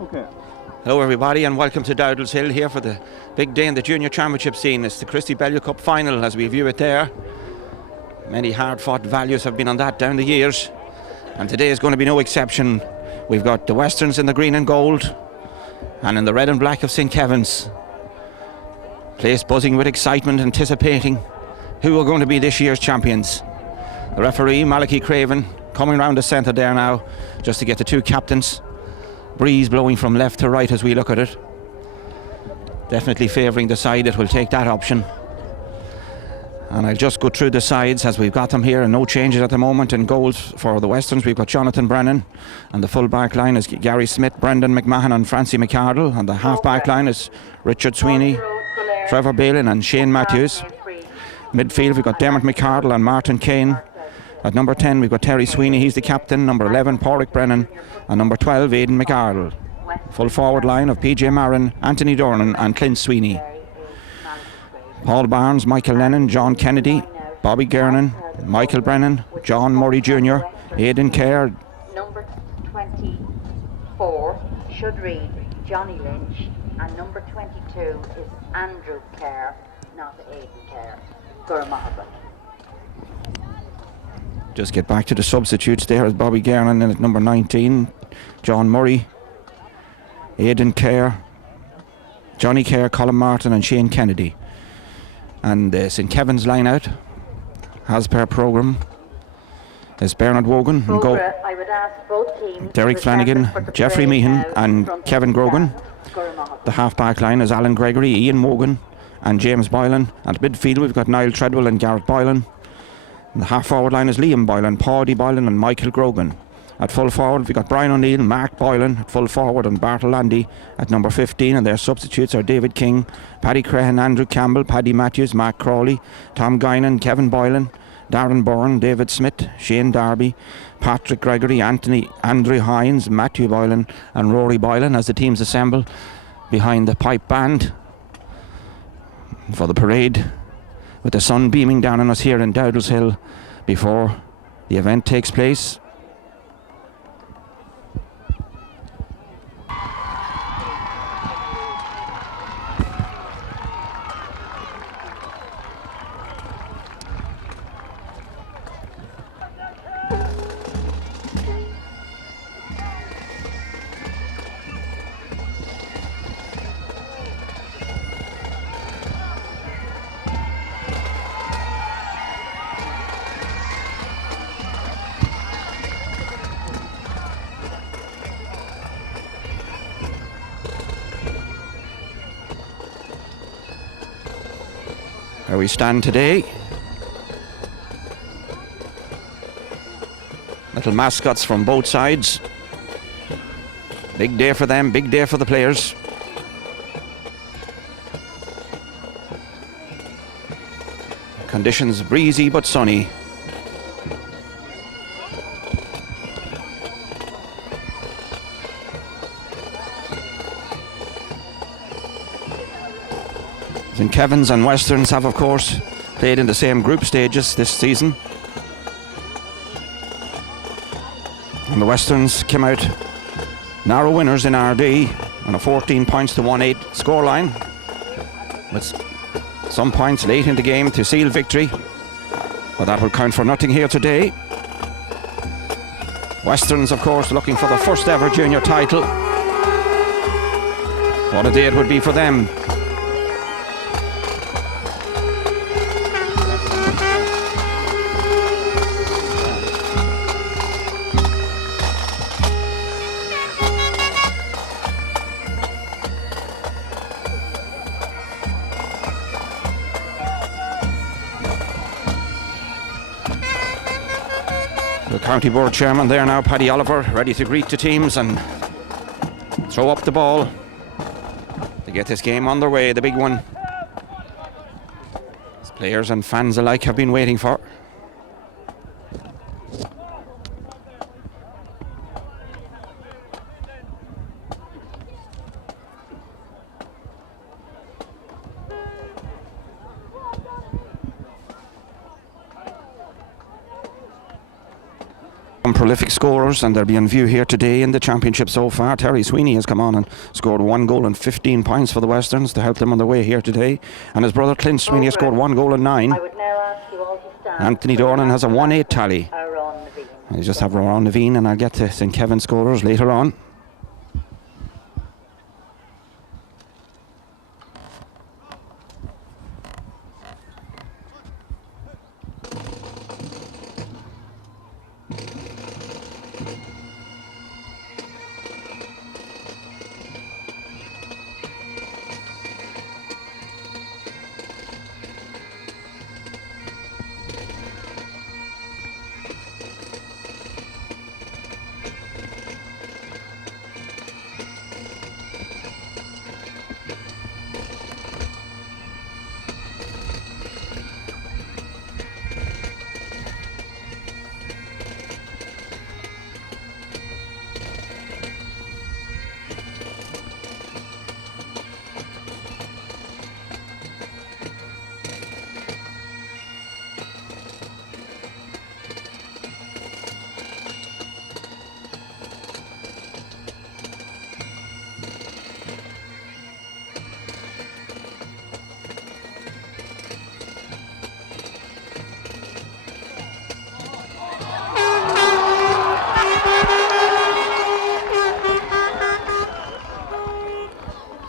Okay. Hello everybody and welcome to Dowdall's Hill here for the big day in the junior championship scene. It's the Christy Bellew Cup final as we view it there. Many hard fought values have been on that down the years and today is going to be no exception. We've got the Westerns in the green and gold and in the red and black of St. Kevin's. Place buzzing with excitement, anticipating who are going to be this year's champions. The referee Malachi Craven coming round the centre there now just to get the two captains. Breeze blowing from left to right as we look at it. Definitely favouring the side that will take that option. And I'll just go through the sides as we've got them here, and no changes at the moment. In goals for the Westerns we've got Jonathan Brennan, and the full back line is Gary Smith, Brendan McMahon and Francie McArdle, and the half back line is Richard Sweeney, Trevor Balin and Shane Matthews. Midfield we've got Dermot McArdle and Martin Kane. At number 10 we've got Terry Sweeney, he's the captain. Number 11 Porrick Brennan and number 12 Aidan McArdle. Full forward line of PJ Marin, Anthony Dornan and Clint Sweeney. Paul Barnes, Michael Lennon, John Kennedy, Bobby Gernan, Michael Brennan, John Murray Jr., Aidan Kerr. Number 24 should read Johnny Lynch, and number 22 is Andrew Kerr, not Aidan Kerr. Guramahabat. Just get back to the substitutes there as Bobby Gernan in at number 19, John Murray, Aidan Kerr, Johnny Kerr, Colin Martin and Shane Kennedy. And St. Kevin's line out, as per programme, is Bernard Wogan, I would ask both teams Derek Flanagan, Jeffrey Meehan and Kevin Grogan. The half back line is Alan Gregory, Ian Wogan and James Boylan. At midfield we've got Niall Treadwell and Garrett Boylan. And the half forward line is Liam Boylan, Paddy Boylan and Michael Grogan. At full forward we've got Brian O'Neill, Mark Boylan at full forward and Bartle Landy at number 15, and their substitutes are David King, Paddy Crehan, Andrew Campbell, Paddy Matthews, Mark Crawley, Tom Guinan, Kevin Boylan, Darren Byrne, David Smith, Shane Darby, Patrick Gregory, Andrew Hines, Matthew Boylan and Rory Boylan as the teams assemble behind the pipe band for the parade, with the sun beaming down on us here in Dowdall's Hill before the event takes place. Where we stand today. Little mascots from both sides. Big day for them, big day for the players. Conditions breezy but sunny. St. Kevin's and Westerns have of course played in the same group stages this season, and the Westerns came out narrow winners in RD on a 14 points to 1-8 scoreline, with some points late in the game to seal victory, but that will count for nothing here today. Westerns of course looking for the first ever junior title. What a day it would be for them. The County Board Chairman there now, Paddy Oliver, ready to greet the teams and throw up the ball to get this game on their way, the big one as players and fans alike have been waiting for. Some prolific scorers, and they'll be in view here today in the championship so far. Terry Sweeney has come on and scored 1 goal and 15 points for the Westerns to help them on the way here today. And his brother Clint Sweeney has scored 1 goal and 9. I would now ask you all to stand. Anthony Dornan has a 1-8 tally. Aaron Naveen. I just have Ron Naveen, and I'll get to St. Kevin scorers later on.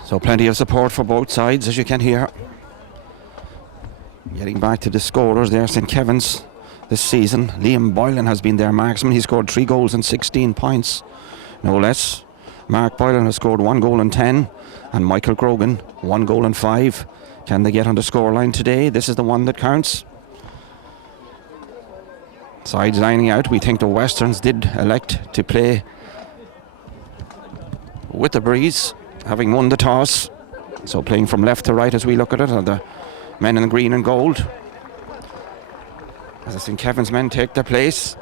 So plenty of support for both sides, as you can hear. Getting back to the scorers there, St. Kevin's this season. Liam Boylan has been their marksman. He scored 3 goals and 16 points, no less. Mark Boylan has scored 1 goal and 10. And Michael Grogan, 1 goal and 5. Can they get on the scoreline today? This is the one that counts. Sides lining out. We think the Westerns did elect to play with the breeze, having won the toss. So playing from left to right as we look at it are the men in green and gold, as the St. Kevin's men take their place.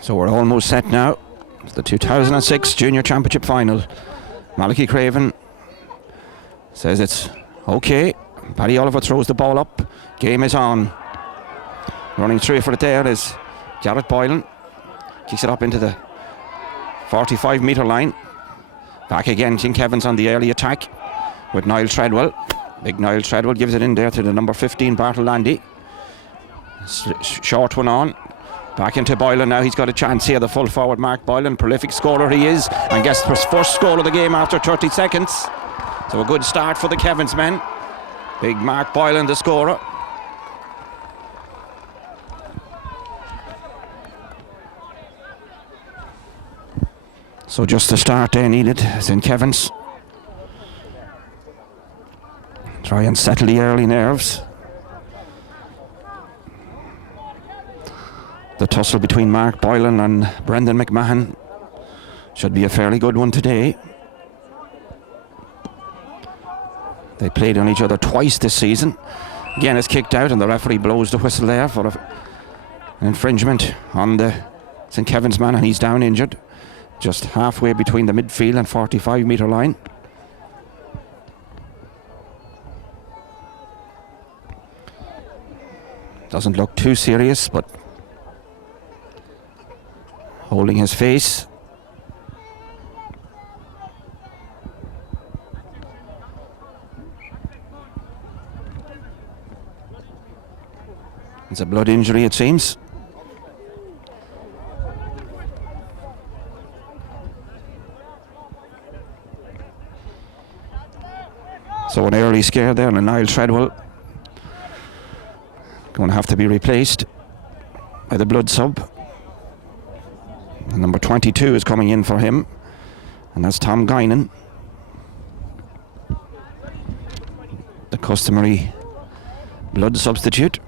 So we're almost set now. It's the 2006 Junior Championship Final. Malachi Craven says it's okay. Paddy Oliver throws the ball up. Game is on. Running through for it there is Garrett Boylan. Kicks it up into the 45-metre line. Back again, St. Kevin's on the early attack with Niall Treadwell. Big Niall Treadwell gives it in there to the number 15, Bartle Landy. Short one on. Back into Boylan now. He's got a chance here. The full forward Mark Boylan, prolific scorer he is, and gets his first goal of the game after 30 seconds. So a good start for the Kevin's men. Big Mark Boylan, the scorer. So just the start there needed. St. Kevin's try and settle the early nerves. The tussle between Mark Boylan and Brendan McMahon should be a fairly good one today. They played on each other twice this season. Again, it's kicked out and the referee blows the whistle there for an infringement on the St. Kevin's man, and he's down injured, just halfway between the midfield and 45-metre line. Doesn't look too serious, but holding his face. It's a blood injury, it seems. So an early scare there, and Niall Treadwell going to have to be replaced by the blood sub. And number 22 is coming in for him, and that's Tom Guinan. The customary blood substitute.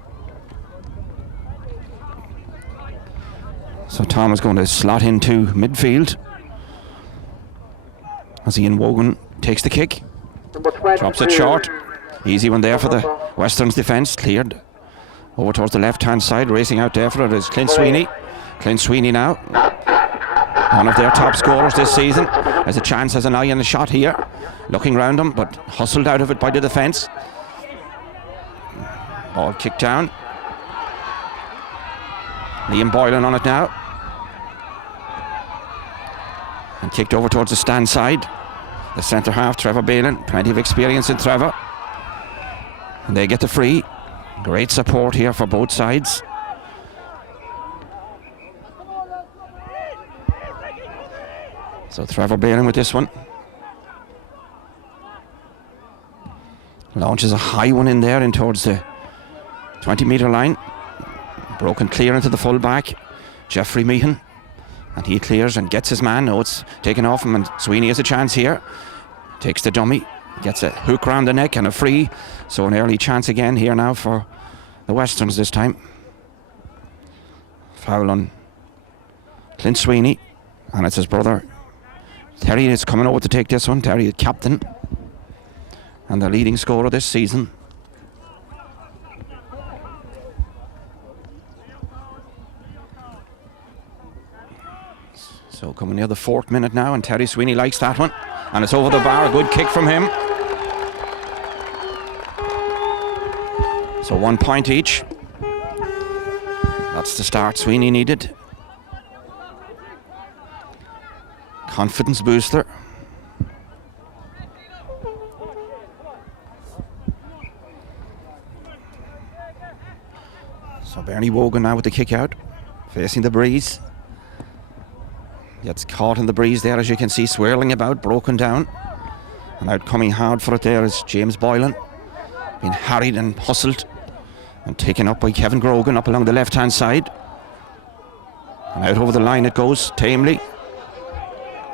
So Tom is going to slot into midfield as Ian Wogan takes the kick. Drops it short. Easy one there for the Westerns defence. Cleared over towards the left hand side. Racing out there for it is Clint Sweeney. Clint Sweeney now. one of their top scorers this season. Has a chance, has an eye on a shot here. Looking round him, but hustled out of it by the defence. Ball kicked down. Liam Boylan on it now. And kicked over towards the stand side. The centre half, Trevor Balin. Plenty of experience in Trevor. And they get the free. Great support here for both sides. So Trevor Balin with this one. Launches a high one in there in towards the 20-metre line. Broken clear into the full back. Jeffrey Meehan. And he clears and gets his man. Oh, it's taken off him, and Sweeney has a chance here. Takes the dummy. Gets a hook round the neck and a free. So an early chance again here now for the Westerns this time. Foul on Clint Sweeney. And it's his brother Terry is coming over to take this one. Terry, the captain. And the leading scorer this season. So coming near the 4th minute now, and Terry Sweeney likes that one. And it's over the bar, a good kick from him. So 1 point each. That's the start Sweeney needed. Confidence booster. So Bernie Wogan now with the kick out, facing the breeze. Gets caught in the breeze there, as you can see, swirling about, broken down. And out coming hard for it there is James Boylan. Being harried and hustled and taken up by Kevin Grogan up along the left-hand side. And out over the line it goes, tamely.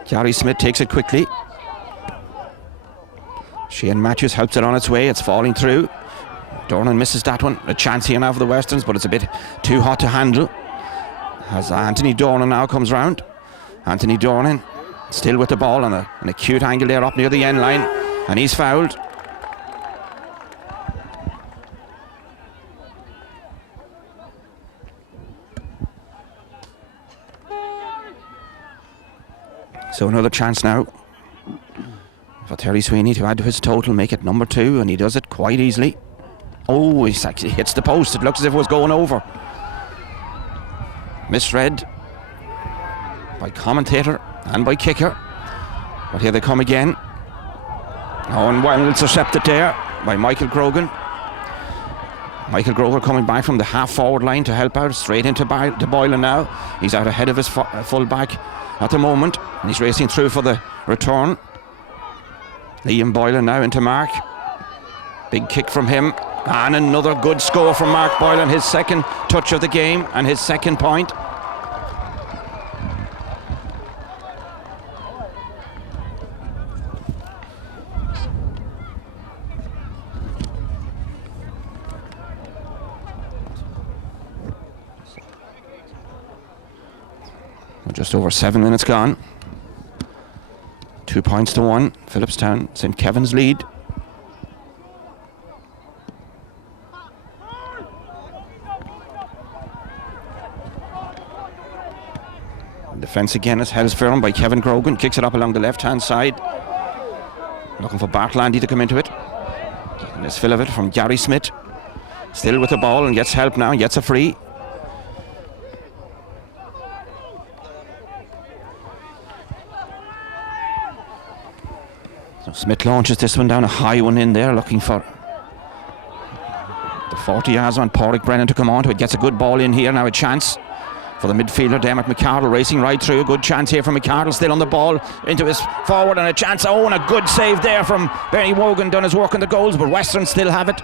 Gary Smith takes it quickly. Shane Matthews helps it on its way, it's falling through. Dornan misses that one. A chance here now for the Westerns, but it's a bit too hot to handle. As Anthony Dornan now comes round. Anthony Dornan still with the ball on an acute angle there up near the end line, and he's fouled. So another chance now for Terry Sweeney to add to his total, make it number 2, and he does it quite easily. Oh, he actually hits the post. It looks as if it was going over. Misread by commentator and by kicker. But here they come again. Oh, and well intercepted there by Michael Grogan. Michael Grogan coming back from the half-forward line to help out, straight into Boylan now. He's out ahead of his full-back at the moment, and he's racing through for the return. Liam Boylan now into Mark. Big kick from him, and another good score from Mark Boylan, his second touch of the game and his second point. Just over 7 minutes gone. 2 points to 1. Phillipstown, St. Kevin's lead. Defence again is held firm by Kevin Grogan. Kicks it up along the left-hand side. Looking for Bartlandy to come into it. And this fill of it from Gary Smith. Still with the ball and gets help now. Gets a free. So Smith launches this one down, a high one in there, looking for the 40 yards on Porrick Brennan to come onto it. Gets a good ball in here, now a chance for the midfielder, Dermot McCardle, racing right through. A good chance here for McCardle, still on the ball, into his forward, and a chance. Oh, and a good save there from Bernie Wogan, done his work on the goals, but Western still have it.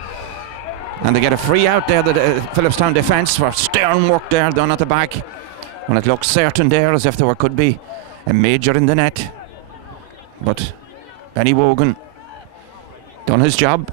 And they get a free out there, the Phillipstown defence, for stern work there done at the back. And it looks certain there, as if there could be a major in the net. But Benny Wogan done his job.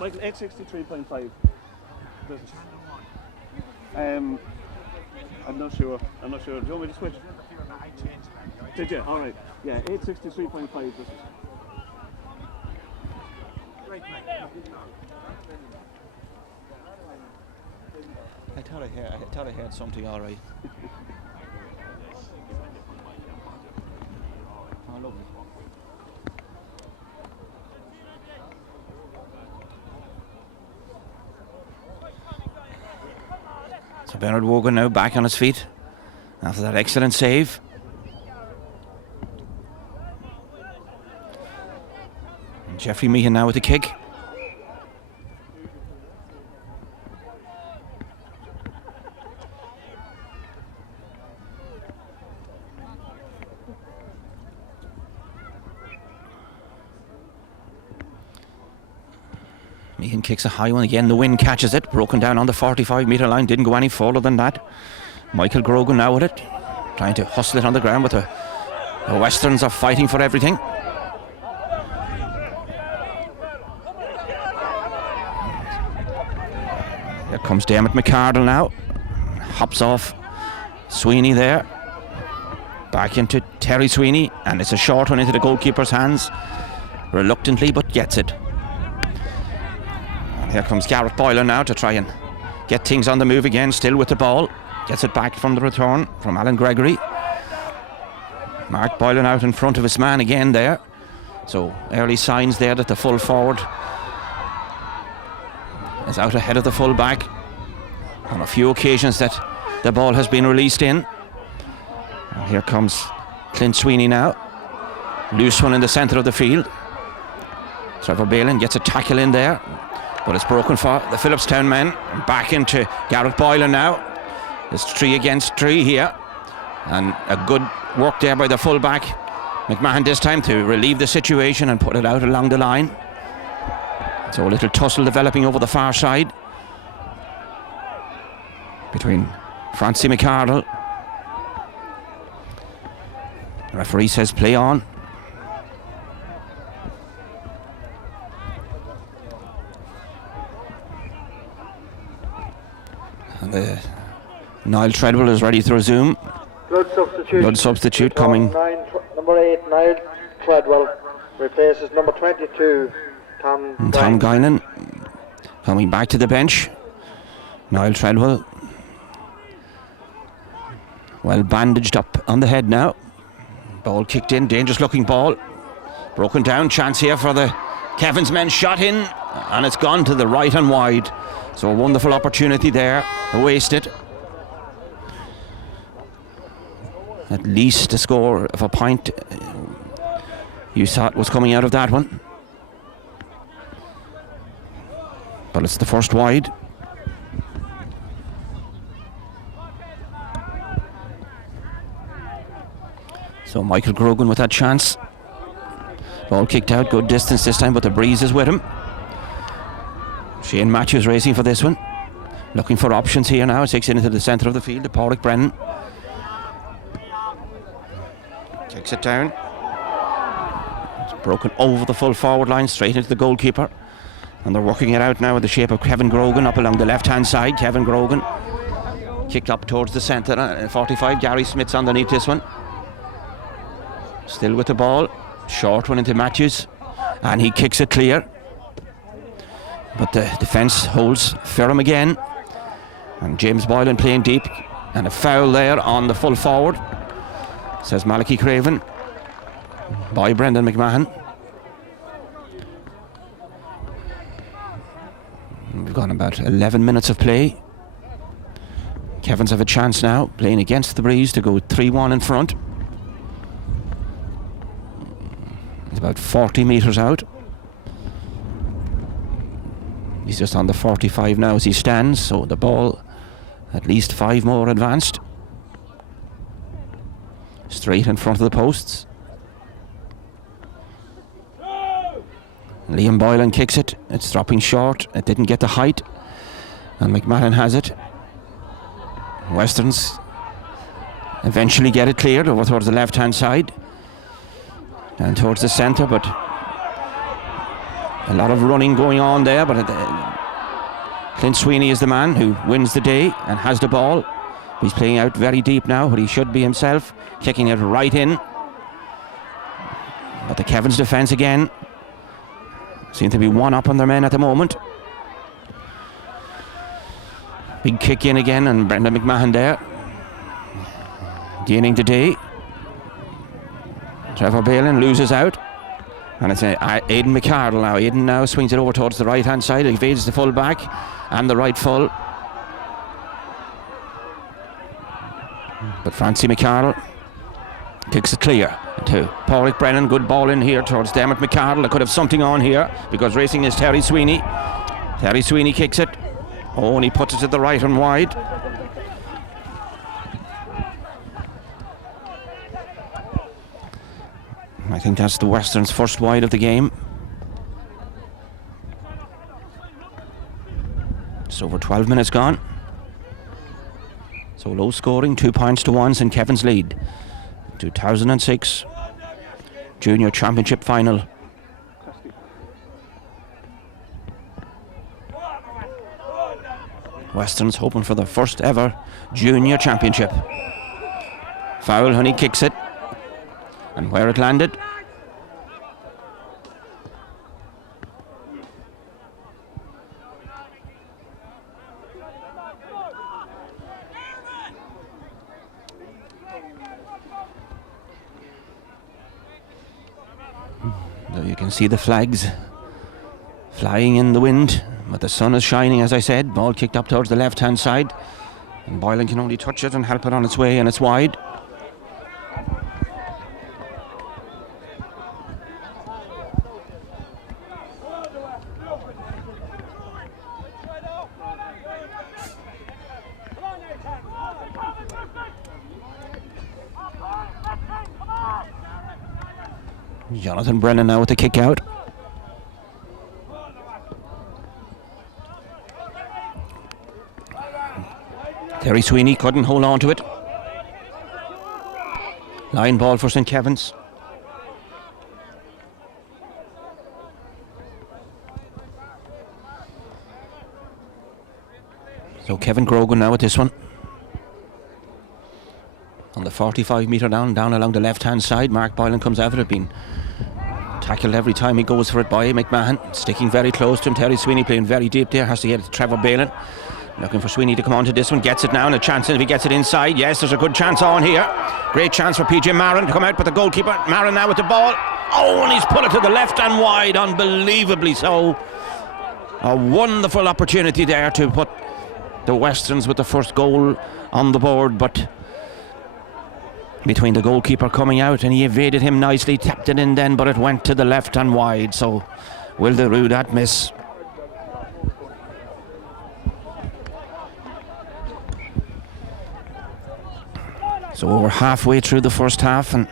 Michael, 863.5. I'm not sure. Do you want me to switch? Did you? All right. Yeah, 863.5. I thought I heard something. All right. Oh, lovely. So Bernard Wogan now back on his feet after that excellent save. And Jeffrey Meehan now with the kick. Meehan kicks a high one again. The wind catches it. Broken down on the 45-metre line. Didn't go any further than that. Michael Grogan now with it. Trying to hustle it on the ground, but the Westerns are fighting for everything. Here comes Dermot McCardle now. Hops off Sweeney there. Back into Terry Sweeney. And it's a short one into the goalkeeper's hands. Reluctantly, but gets it. Here comes Gareth Boylan now to try and get things on the move again, still with the ball. Gets it back from the return from Alan Gregory. Mark Boylan out in front of his man again there. So early signs there that the full forward is out ahead of the full back. On a few occasions that the ball has been released in. And here comes Clint Sweeney now. Loose one in the centre of the field. Trevor Balin gets a tackle in there. But it's broken for the Phillipstown men. Back into Gareth Boylan now. It's 3 against 3 here. And a good work there by the full-back. McMahon this time to relieve the situation and put it out along the line. So a little tussle developing over the far side between Francie McCardle. The referee says play on. And Niall Treadwell is ready to resume. Good substitute coming. Number 8, Niall Treadwell, replaces number 22, Tom Guinan. Coming back to the bench. Niall Treadwell. Well bandaged up on the head now. Ball kicked in, dangerous looking ball. Broken down, chance here for the Kevin's men, shot in, and it's gone to the right and wide. So a wonderful opportunity there, wasted. At least a score of a point you thought was coming out of that one. But it's the first wide. So Michael Grogan with that chance. Ball kicked out, good distance this time, but the breeze is with him. Shane Matthews racing for this one. Looking for options here now. Takes it into the centre of the field to Pádraig Brennan. Kicks it down. It's broken over the full forward line, straight into the goalkeeper. And they're working it out now with the shape of Kevin Grogan up along the left-hand side. Kevin Grogan kicked up towards the centre. 45, Gary Smith's underneath this one. Still with the ball. Short one into Matthews. And he kicks it clear. But the defence holds firm again. And James Boylan playing deep. And a foul there on the full forward, says Malachy Craven, by Brendan McMahon. We've gone about 11 minutes of play. Kevins have a chance now, playing against the breeze, to go 3-1 in front. He's about 40 metres out. He's just on the 45 now as he stands, so the ball at least 5 more advanced. Straight in front of the posts. Liam Boylan kicks it. It's dropping short. It didn't get the height. And McMahon has it. Westerns eventually get it cleared over towards the left-hand side. And towards the centre, but a lot of running going on there. But Clint Sweeney is the man who wins the day and has the ball. He's playing out very deep now, but he should be himself, kicking it right in. But the Kevin's defence again seem to be one up on their men at the moment. Big kick in again, and Brendan McMahon there gaining the day. Trevor Balin loses out, and it's Aidan McCardle now. Aidan now swings it over towards the right hand side, evades the full back and the right full. But Francie McCardle kicks it clear to Pádraig Brennan. Good ball in here towards Dermot McCardle. They could have something on here because racing is Terry Sweeney. Terry Sweeney kicks it. Oh, and he puts it to the right and wide. I think that's the Westerns' first wide of the game. It's over 12 minutes gone. So low scoring, 2 points to 1, St. Kevin's lead. 2006 Junior Championship Final. Westerns hoping for their first ever Junior Championship. Foul when he kicks it. And where it landed. Now you can see the flags flying in the wind, but the sun is shining, as I said. Ball kicked up towards the left hand side, and Boylan can only touch it and help it on its way, and it's wide. Jonathan Brennan now with the kick out. Terry Sweeney couldn't hold on to it. Line ball for St. Kevin's. So Kevin Grogan now with this one. On the 45 metre down along the left hand side. Mark Boylan comes after it, being tackled every time he goes for it by McMahon. Sticking very close to him. Terry Sweeney playing very deep there, has to get it to Trevor Balin. Looking for Sweeney to come on to this one, gets it now, and a chance if he gets it inside. Yes, there's a good chance on here. Great chance for PJ Marin to come out, but the goalkeeper, Marin now with the ball. Oh, and he's put it to the left and wide, unbelievably so. A wonderful opportunity there to put the Westerns with the first goal on the board, but between the goalkeeper coming out and he evaded him nicely, tapped it in then, but it went to the left and wide. So will they rue that miss? So we're halfway through the first half, and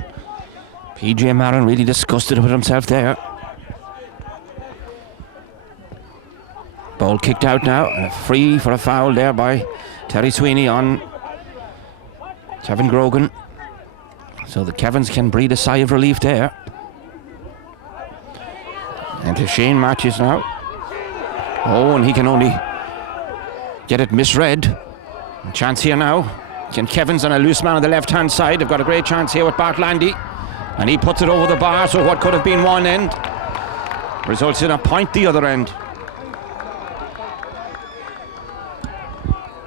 PJ Marin really disgusted with himself there. Ball kicked out now, and a free for a foul there by Terry Sweeney on Kevin Grogan. So the Kevins can breathe a sigh of relief there. And to Shane Matthews now. Oh, and he can only get it misread. Chance here now. Can Kevins on a loose man on the left hand side. They've got a great chance here with Bart Landy. And he puts it over the bar, so what could have been one end results in a point the other end.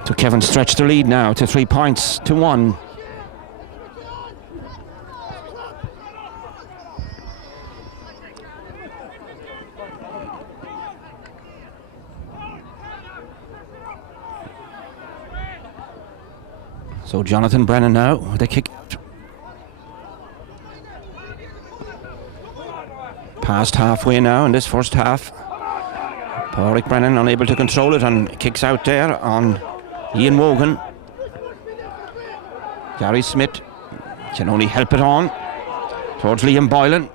So Kevin stretched their lead now to 3 points to 1. So Jonathan Brennan now with a kick out. Past halfway now in this first half. Pádraig Brennan unable to control it and kicks out there on Ian Wogan. Gary Smith can only help it on towards Liam Boylan.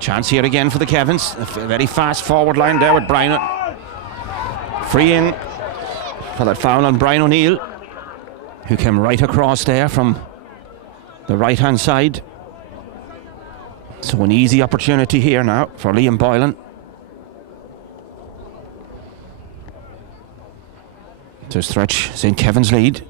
Chance here again for the Kevins. A very fast forward line there with Brian. Free in for that foul on Brian O'Neill, who came right across there from the right hand side. So an easy opportunity here now for Liam Boylan to stretch St. Kevin's lead.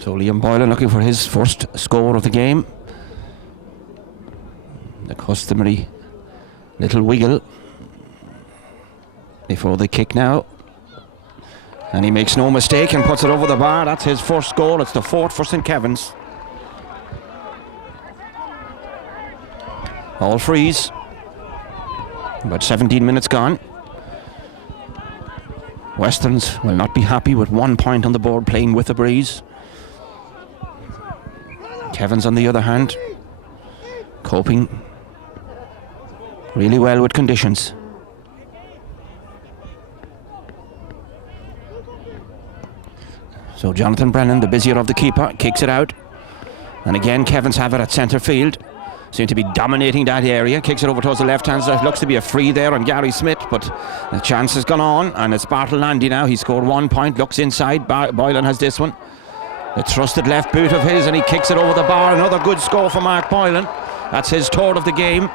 So Liam Boylan looking for his first score of the game. The customary little wiggle before the kick now. And he makes no mistake and puts it over the bar. That's his first goal. It's the fourth for St. Kevin's. All frees. About 17 minutes gone. Westerns will not be happy with 1 point on the board, playing with the breeze. Kevin's, on the other hand, coping really well with conditions. So Jonathan Brennan, the busier of the keeper, kicks it out. And again, Kevin's have it at centre field. Seem to be dominating that area. Kicks it over towards the left hand side. Looks to be a free there on Gary Smith, but the chance has gone on, and it's Bartle Landy now. He scored 1 point. Looks inside. Boylan has this one. The trusted left boot of his, and he kicks it over the bar. Another good score for Mark Boylan. That's his third of the game.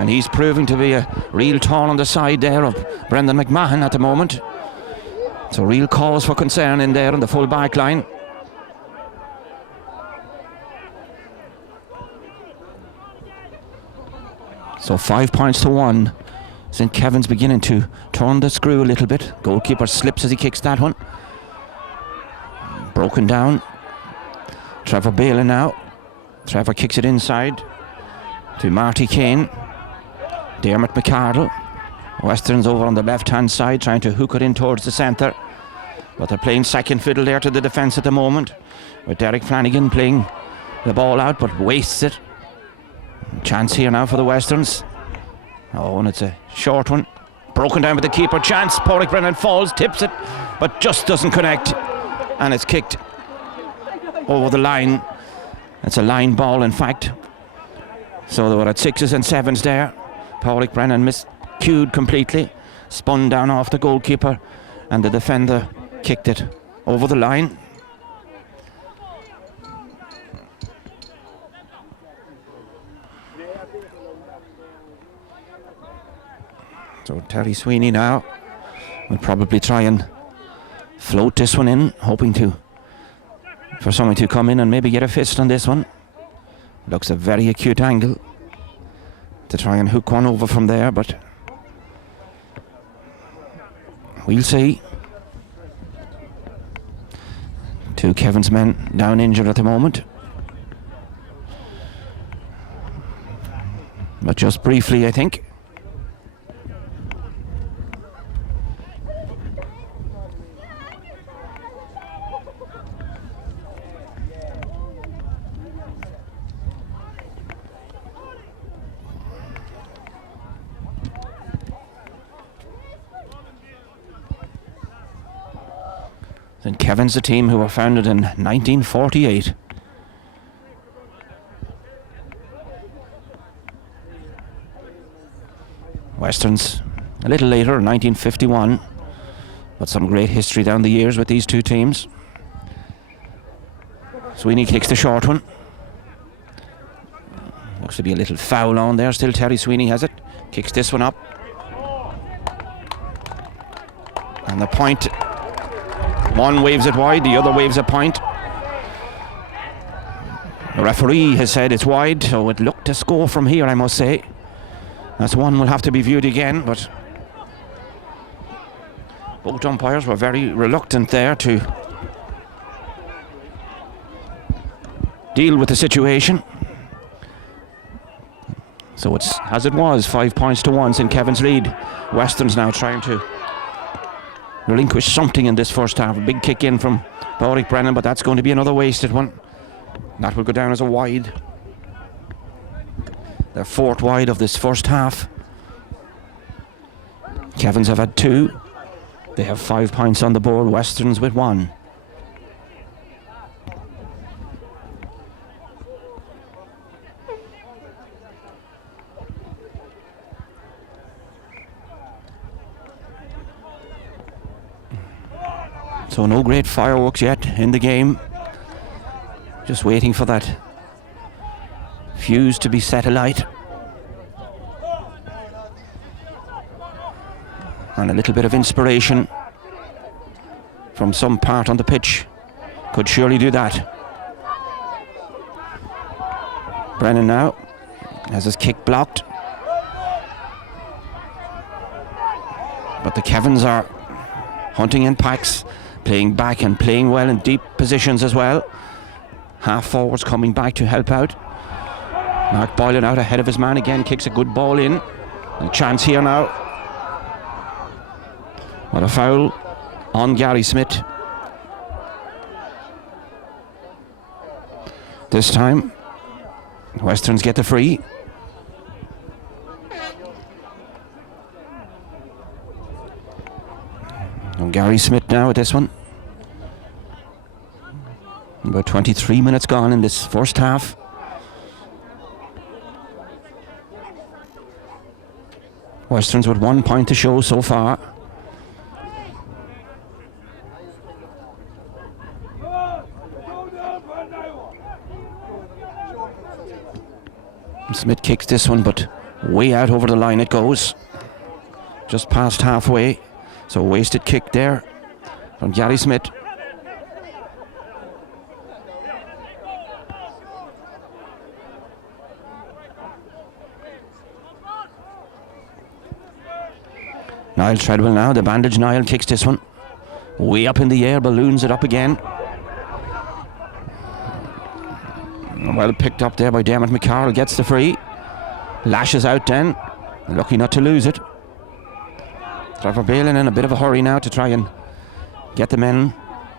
And he's proving to be a real tall on the side there of Brendan McMahon at the moment. So real cause for concern in there in the full back line. So 5 points to 1. St. Kevin's beginning to turn the screw a little bit. Goalkeeper slips as he kicks that one. Broken down. Trevor Bailey now. Trevor kicks it inside to Marty Kane. Dermot McCardle. Westerns over on the left hand side, trying to hook it in towards the centre. But they're playing second fiddle there to the defence at the moment, with Derek Flanagan playing the ball out but wastes it. Chance here now for the Westerns. Oh, and it's a short one. Broken down with the keeper. Chance. Pauric Brennan falls, tips it, but just doesn't connect. And it's kicked over the line. It's a line ball, in fact. So they were at 6s and 7s there. Pauric Brennan miscued completely. Spun down off the goalkeeper, and the defender kicked it over the line. So Terry Sweeney now will probably try and float this one in, hoping for someone to come in and maybe get a fist on this one. Looks a very acute angle to try and hook one over from there, but we'll see. Two Kevin's men down injured at the moment. But just briefly, I think. St. Kevin's a team who were founded in 1948. Westerns a little later, 1951. But some great history down the years with these two teams. Sweeney kicks the short one. Looks to be a little foul on there. Still Terry Sweeney has it. Kicks this one up. And the point. One waves it wide, the other waves a point. The referee has said it's wide, so it looked a score from here, I must say. That's one will have to be viewed again, but both umpires were very reluctant there to deal with the situation. So it's as it was, 5 points to 1 St. Kevin's lead. Westerns now trying to relinquish something in this first half. A big kick in from Pauric Brennan, but that's going to be another wasted one. That will go down as a wide. Their fourth wide of this first half. Kevin's have had 2. They have 5 points on the board. Westerns with 1. So no great fireworks yet in the game. Just waiting for that fuse to be set alight. And a little bit of inspiration from some part on the pitch could surely do that. Brennan now has his kick blocked. But the Kevins are hunting in packs, playing back and playing well in deep positions as well. Half forwards coming back to help out. Mark Boylan out ahead of his man again, kicks a good ball in. A chance here now. What a foul on Gary Smith. This time, Westerns get the free. And Gary Smith now with this one. About 23 minutes gone in this first half. Westerns with 1 point to show so far. Smith kicks this one, but way out over the line it goes. Just past halfway. So a wasted kick there from Gary Smith. Niall Treadwell now, the bandage Niall kicks this one. Way up in the air, balloons it up again. Well picked up there by Dermot McCarroll, gets the free. Lashes out then, lucky not to lose it. Trevor Balin in a bit of a hurry now to try and get the men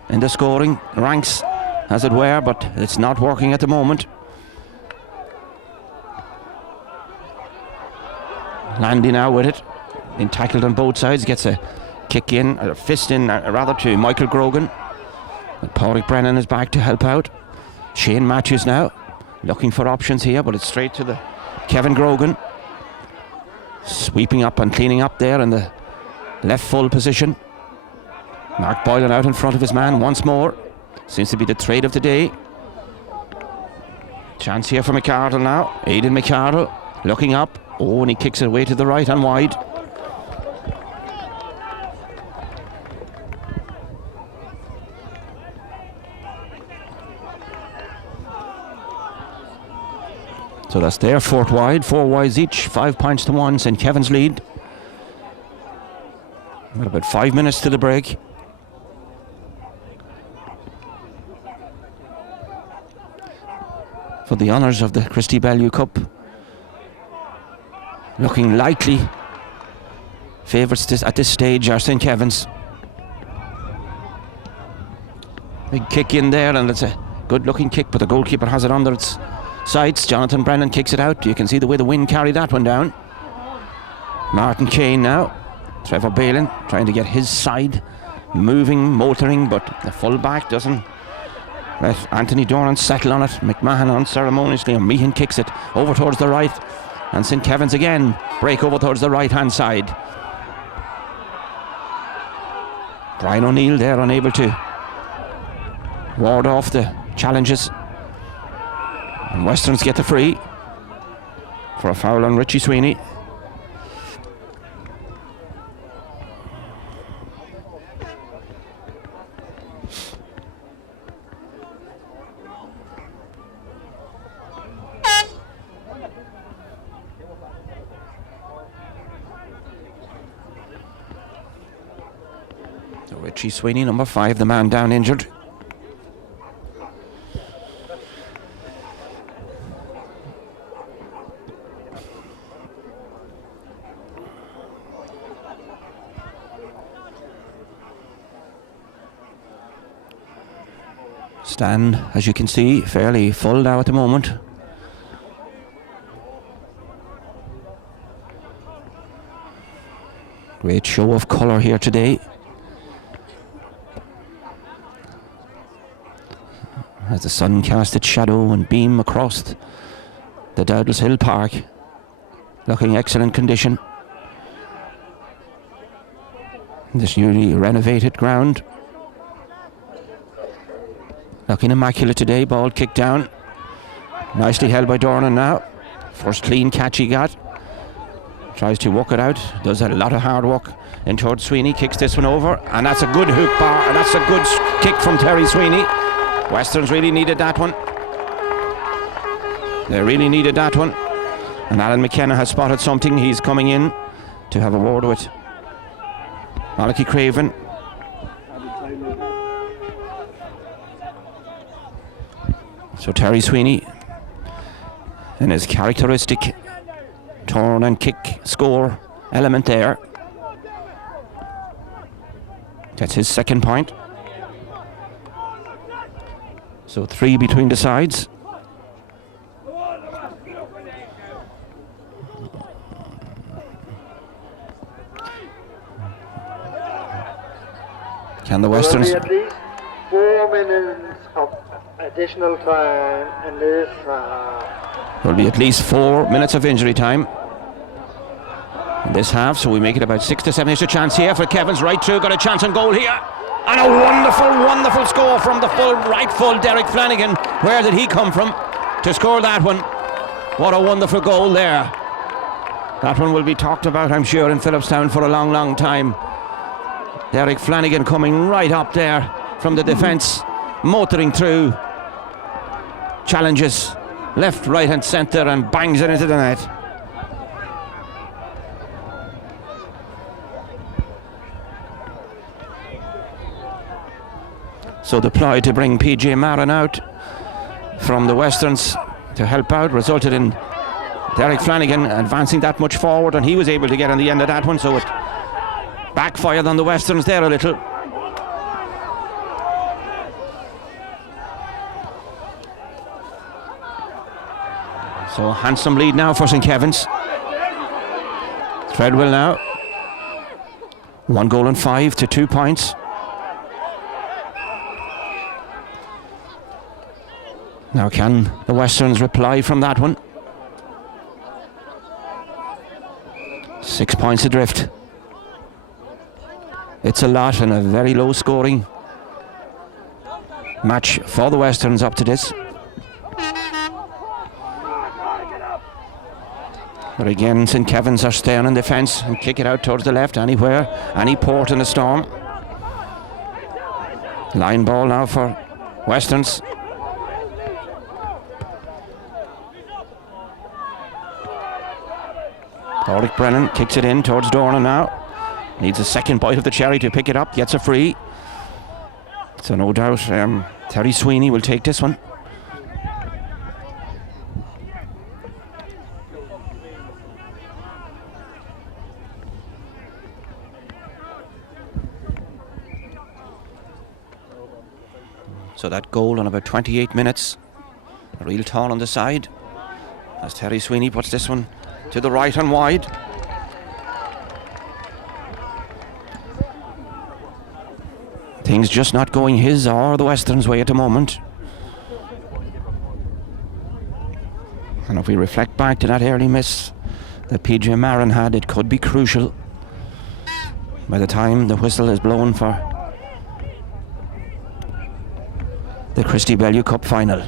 in the scoring ranks, as it were, but it's not working at the moment. Landy now with it, being tackled on both sides, gets a kick in, a fist in, rather, to Michael Grogan. But Pádraig Brennan is back to help out. Shane Matthews now, looking for options here, but it's straight to the Kevin Grogan. Sweeping up and cleaning up there in the left full position. Mark Boylan out in front of his man once more. Seems to be the trade of the day. Chance here for McArdle now. Aidan McArdle looking up. Oh, and he kicks it away to the right and wide. So that's there, four wides each, 5 points to 1, St. Kevin's lead. Got about 5 minutes to the break. For the honours of the Christy Bellew Cup. Looking likely favourites at this stage are St. Kevin's. Big kick in there, and it's a good looking kick, but the goalkeeper has it under its sights. Jonathan Brennan kicks it out. You can see the way the wind carried that one down. Martin Kane now. Trevor Balin trying to get his side moving, motoring, but the full back doesn't let Anthony Doran settle on it. McMahon unceremoniously, and Meehan kicks it over towards the right, and St. Kevin's again break over towards the right hand side. Brian O'Neill there, unable to ward off the challenges, and Westerns get the free for a foul on Richie Sweeney. Richie Sweeney, number 5, the man down injured. Stand, as you can see, fairly full now at the moment. Great show of colour here today. As the sun cast its shadow and beam across the Dowdall's Hill Park. Looking excellent condition. This newly renovated ground. Looking immaculate today. Ball kicked down. Nicely held by Dornan now. First clean catch he got. Tries to walk it out, does a lot of hard work in towards Sweeney, kicks this one over, and that's a good hook bar, and that's a good kick from Terry Sweeney. Westerns really needed that one. They really needed that one. And Alan McKenna has spotted something. He's coming in to have a word with Malachy Craven. So Terry Sweeney, in his characteristic turn and kick score element there, gets his second point. So 3 between the sides. Can the Westerns... There will be at least 4 minutes of additional time in this. There'll be at least 4 minutes of injury time in this half, so we make it about 6 to 7. There's a chance here for Kevin's right through, got a chance on goal here. And a wonderful, wonderful score from the full Derek Flanagan. Where did he come from to score that one? What a wonderful goal there. That one will be talked about, I'm sure, in Phillipstown for a long, long time. Derek Flanagan coming right up there from the defence, motoring through, challenges left, right and centre, and bangs it into the net. So the ploy to bring PJ Marin out from the Westerns to help out resulted in Derek Flanagan advancing that much forward, and he was able to get on the end of that one, so it backfired on the Westerns there a little. So a handsome lead now for St. Kevin's. Treadwell now 1 goal and 5 to 2 points. Now can the Westerns reply from that one? 6 points adrift. It's a lot and a very low scoring match for the Westerns up to this. But again, St. Kevin's are staying in defence and kick it out towards the left anywhere, any port in the storm. Line ball now for Westerns. Pauric Brennan kicks it in towards Dornan now. Needs a second bite of the cherry to pick it up, gets a free. So no doubt Terry Sweeney will take this one. So that goal on about 28 minutes. A real tall on the side as Terry Sweeney puts this one to the right and wide. Things just not going his or the Westerns' way at the moment. And if we reflect back to that early miss that PJ Marin had, it could be crucial by the time the whistle is blown for the Christy Bellew Cup final.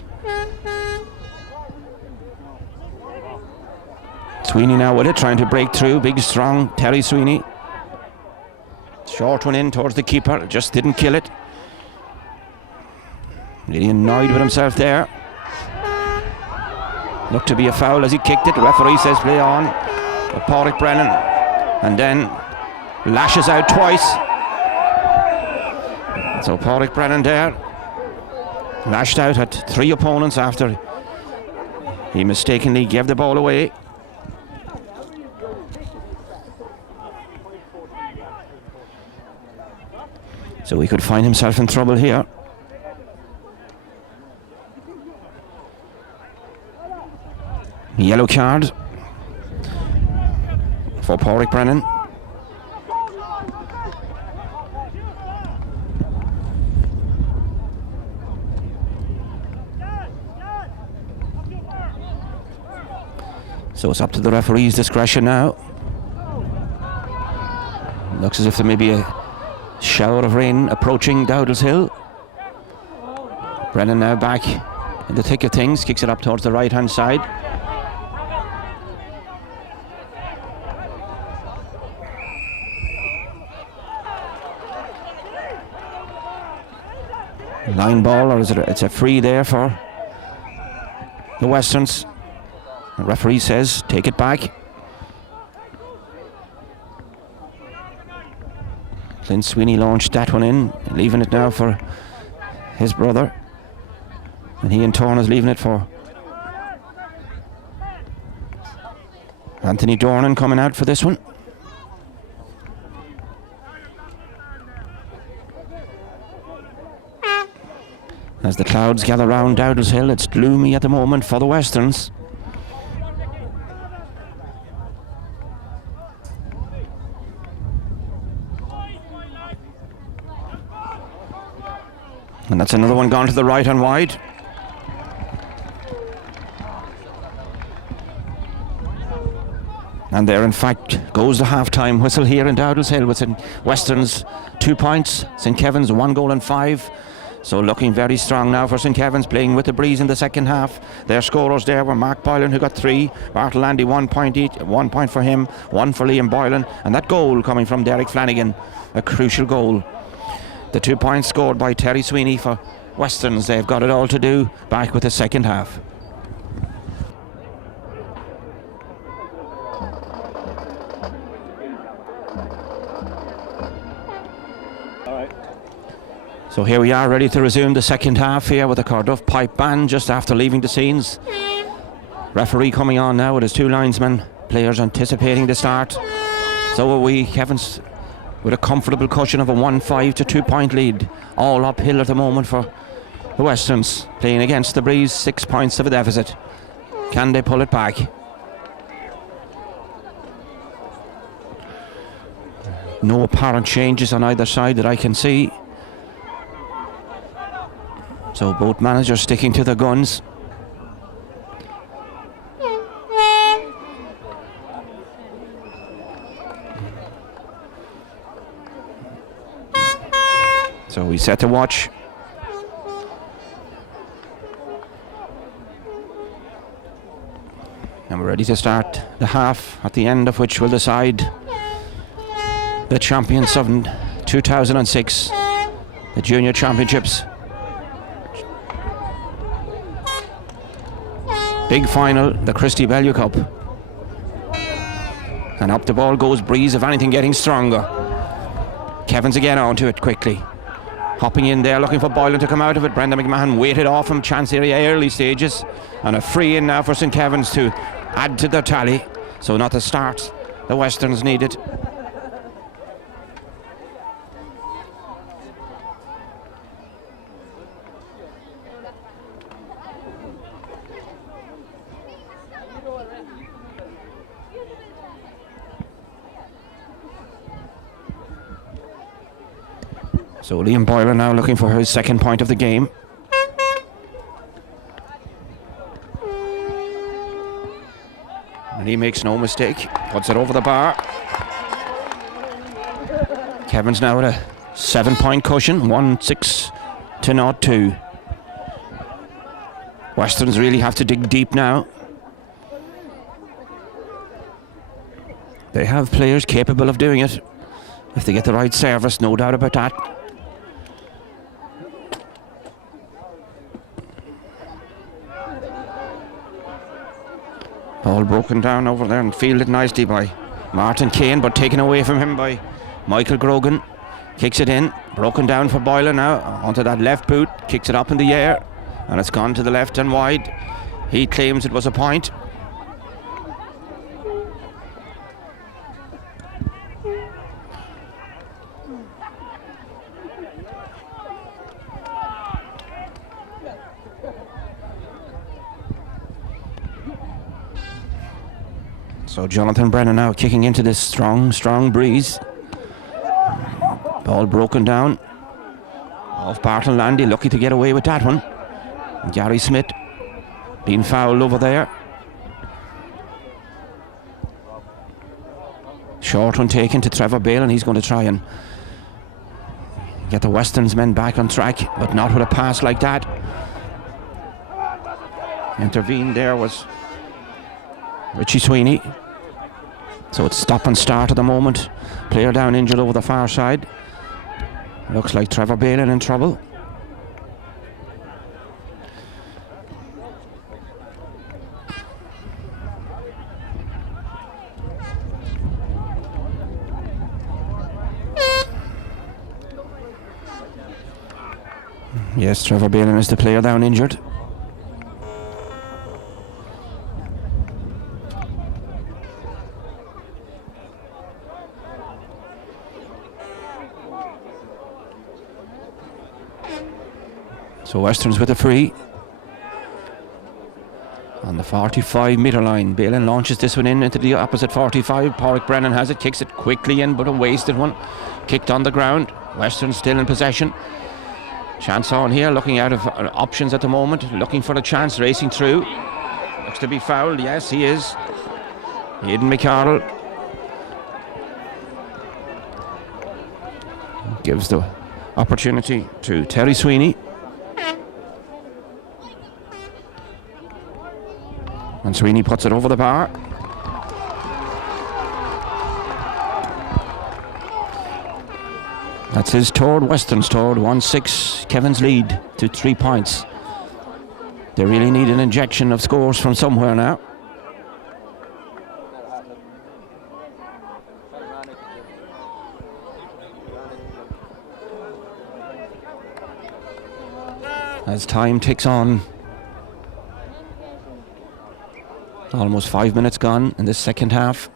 Sweeney now with it, trying to break through. Big, strong Terry Sweeney. Short one in towards the keeper, just didn't kill it. Really annoyed with himself there. Looked to be a foul as he kicked it. The referee says play on. But Pauric Brennan, and then lashes out twice. So Pauric Brennan there lashed out at 3 opponents after he mistakenly gave the ball away. So he could find himself in trouble here. Yellow card for Pauric Brennan. So it's up to the referee's discretion now. Looks as if there may be a shower of rain approaching Dowdall's Hill. Brennan now back in the thick of things, kicks it up towards the right hand side. Line ball, or is it it's a free there for the Westerns. The referee says take it back. Clint Sweeney launched that one in, leaving it now for his brother. And he in turn is leaving it for Anthony Dornan coming out for this one. As the clouds gather round Dowdall's Hill, it's gloomy at the moment for the Westerns. And that's another one gone to the right and wide. And there, in fact, goes the half-time whistle here in Dowdall's Hill with St. Westerns 2 points, St. Kevin's 1 goal and 5. So looking very strong now for St. Kevin's, playing with the breeze in the second half. Their scorers there were Mark Boylan, who got 3, Bartle Landy 1 point each, 1 point for him, 1 for Liam Boylan, and that goal coming from Derek Flanagan, a crucial goal. The 2 points scored by Terry Sweeney for Westerns. They've got it all to do back with the second half. So here we are, ready to resume the second half here with the Cardiff Pipe Band just after leaving the scenes. Referee coming on now with his 2 linesmen. Players anticipating the start. So are we. Kevin's with a comfortable cushion of a 1-5 to 2 point lead. All uphill at the moment for the Westerns. Playing against the breeze, 6 points of a deficit. Can they pull it back? No apparent changes on either side that I can see. So both managers sticking to their guns. So we set to watch. And we're ready to start the half, at the end of which will decide the champions of 2006, the Junior Championships. Big final, the Christy Bellew Cup. And up the ball goes Breeze, if anything, getting stronger. Kevin's again onto it quickly. Hopping in there, looking for Boylan to come out of it. Brendan McMahon waited off him, chance area early stages. And a free in now for St. Kevin's to add to their tally. So not the start the Westerns needed. So Liam Boylan now looking for his second point of the game. And he makes no mistake, puts it over the bar. Kevin's now at a 7 point cushion, 1-6 to 0-2. Westerns really have to dig deep now. They have players capable of doing it if they get the right service, no doubt about that. Ball broken down over there and fielded nicely by Martin Kane, but taken away from him by Michael Grogan. Kicks it in, broken down for Boylan now, onto that left boot, kicks it up in the air, and it's gone to the left and wide. He claims it was a point. So Jonathan Brennan now kicking into this strong breeze. Ball broken down. Off Bartle Landy, lucky to get away with that one. And Gary Smith being fouled over there. Short one taken to Trevor Bale, and he's going to try and get the Westerns men back on track, but not with a pass like that. Intervened there was Richie Sweeney. So it's stop and start at the moment. Player down injured over the far side. Looks like Trevor Balin in trouble. Yes, Trevor Balin is the player down injured. So Westerns with a free. On the 45-metre line, Balin launches this one in into the opposite 45. Pádraig Brennan has it, kicks it quickly in, but a wasted one. Kicked on the ground. Westerns still in possession. Chance on here, looking out of options at the moment, looking for a chance, racing through. Looks to be fouled, yes, he is. Aidan McArdle gives the opportunity to Terry Sweeney. And Sweeney puts it over the bar. That's his third, Western's third, 1-6. Kevin's lead to 3 points. They really need an injection of scores from somewhere now. As time ticks on. Almost 5 minutes gone in the second half.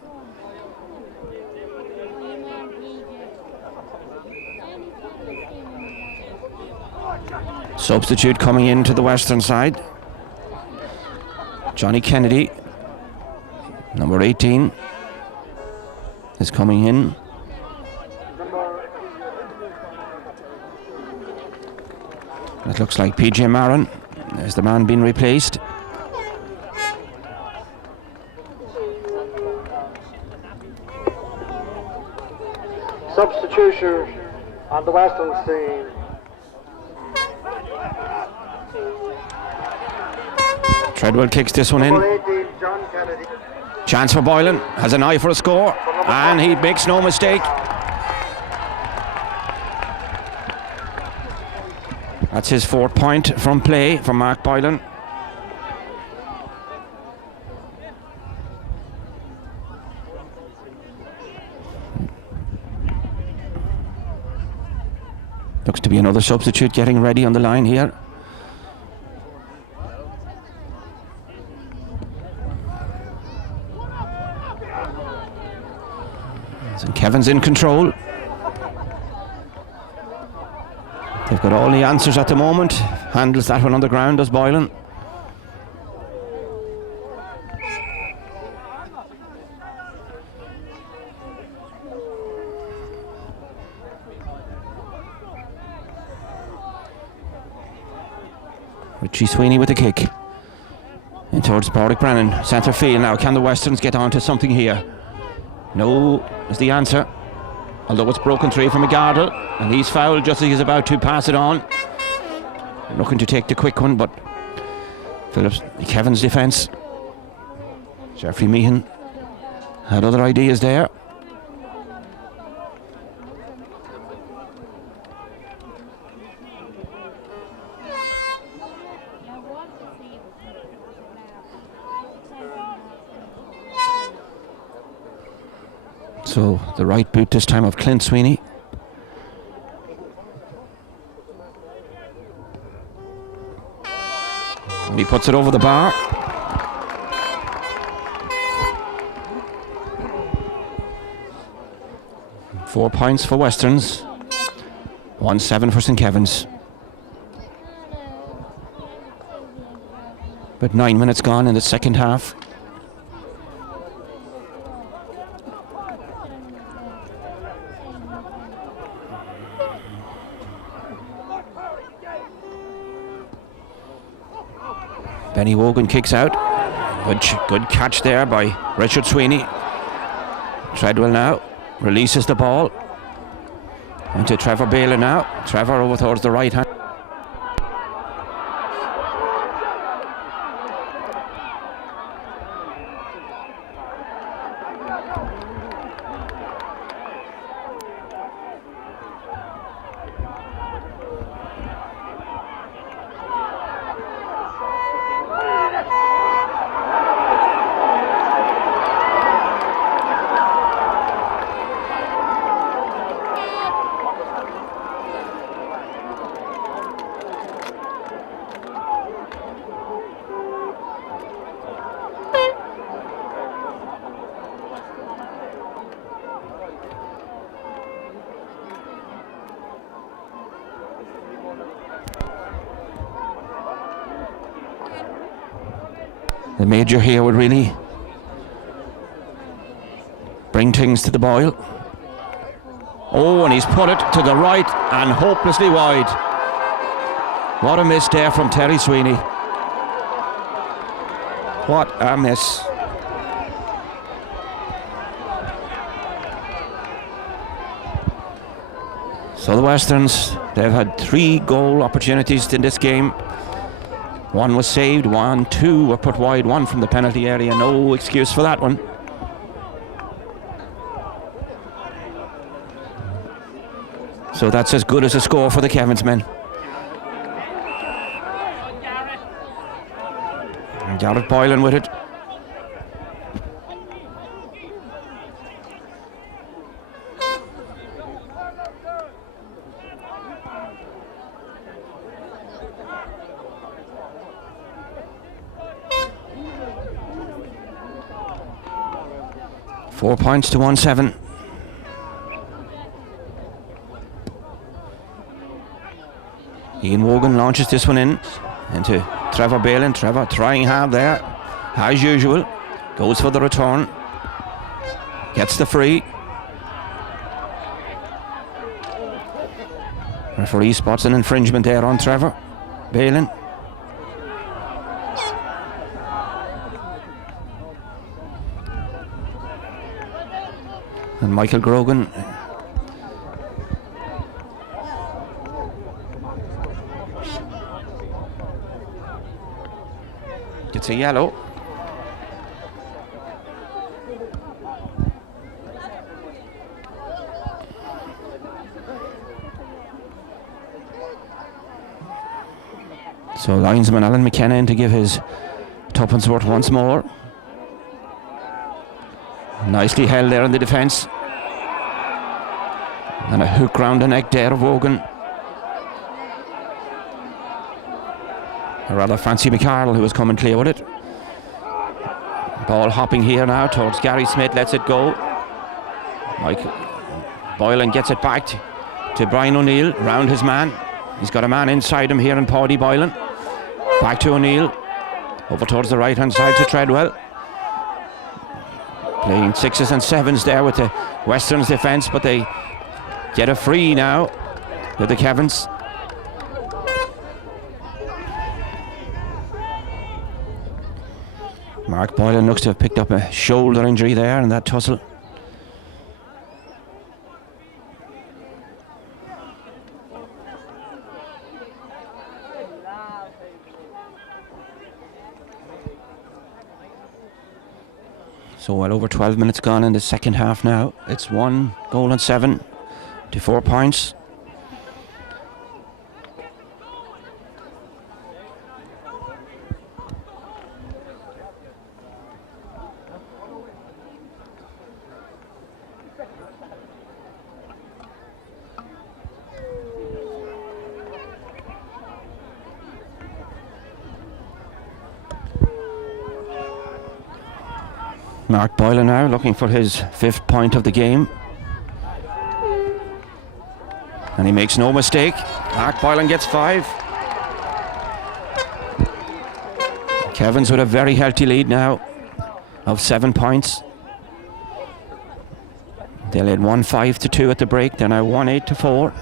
Substitute coming into the Western side. Johnny Kennedy, number 18, is coming in. It looks like PJ Marin is the man being replaced. Substitution on the Western scene. Treadwell kicks this one in. Number 18, John Kennedy. Chance for Boylan, has an eye for a score, and he makes no mistake. That's his 4th point from play from Mark Boylan. Looks to be another substitute getting ready on the line here. And Kevin's in control. They've got all the answers at the moment. Handles that one on the ground, does Boylan. Richie Sweeney with the kick. In towards Pádraig Brennan. Centre field now. Can the Westerns get on to something here? No is the answer. Although it's broken free from McArdle. And he's fouled just as he's about to pass it on. Looking to take the quick one, but Kevin's defence. Jeffrey Meehan had other ideas there. So the right boot this time of Clint Sweeney. And he puts it over the bar. Four points for Westerns. 1-7 for St. Kevin's. But 9 minutes gone in the second half. Benny Wogan kicks out. Good catch there by Richard Sweeney. Treadwell now releases the ball into Trevor Balin now. Trevor over towards the right hand. The major here would really bring things to the boil. Oh, and he's put it to the right and hopelessly wide. What a miss there from Terry Sweeney. What a miss. So the Westerns, they've had 3 goal opportunities in this game. 1 was saved, 2 were put wide, 1 from the penalty area. No excuse for that one. So that's as good as a score for the Kevin's men. And Garrett Boylan with it. Four points to 1-7. Ian Wogan launches this one into Trevor Balin. Trevor trying hard there, as usual. Goes for the return. Gets the free. Referee spots an infringement there on Trevor Balin. And Michael Grogan gets a yellow. So linesman Alan McKenna in to give his tuppence worth once more. Nicely held there in the defence. And a hook round the neck there of Wogan. A rather fancy McCarroll who was coming clear with it. Ball hopping here now towards Gary Smith, lets it go. Mike Boylan gets it back to Brian O'Neill, round his man. He's got a man inside him here in Paddy Boylan. Back to O'Neill, over towards the right hand side to Treadwell. Playing 6s and 7s there with the Westerns defence, but they get a free now with the Kevins. Mark Boylan looks to have picked up a shoulder injury there in that tussle. So well over 12 minutes gone in the second half now. It's 1 goal and 7 to 4 points. Mark Boylan now looking for his 5th point of the game. And he makes no mistake. Mark Boylan gets 5. Kevin's with a very healthy lead now of 7 points. They led 1-5-2 at the break. They're now 1-8-4.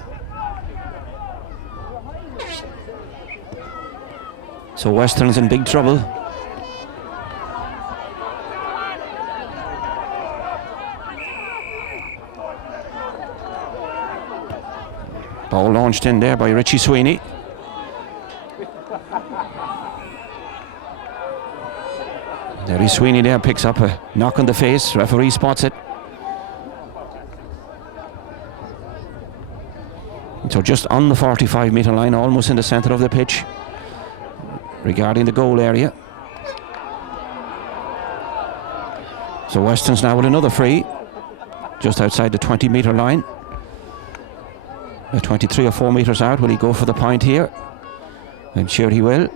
So Western's in big trouble. Ball launched in there by Richie Sweeney. There is Sweeney there, picks up a knock on the face. Referee spots it. So just on the 45-metre line, almost in the centre of the pitch, regarding the goal area. So Weston's now with another free, just outside the 20-metre line. 23 or 4 metres out. Will he go for the point here? I'm sure he will.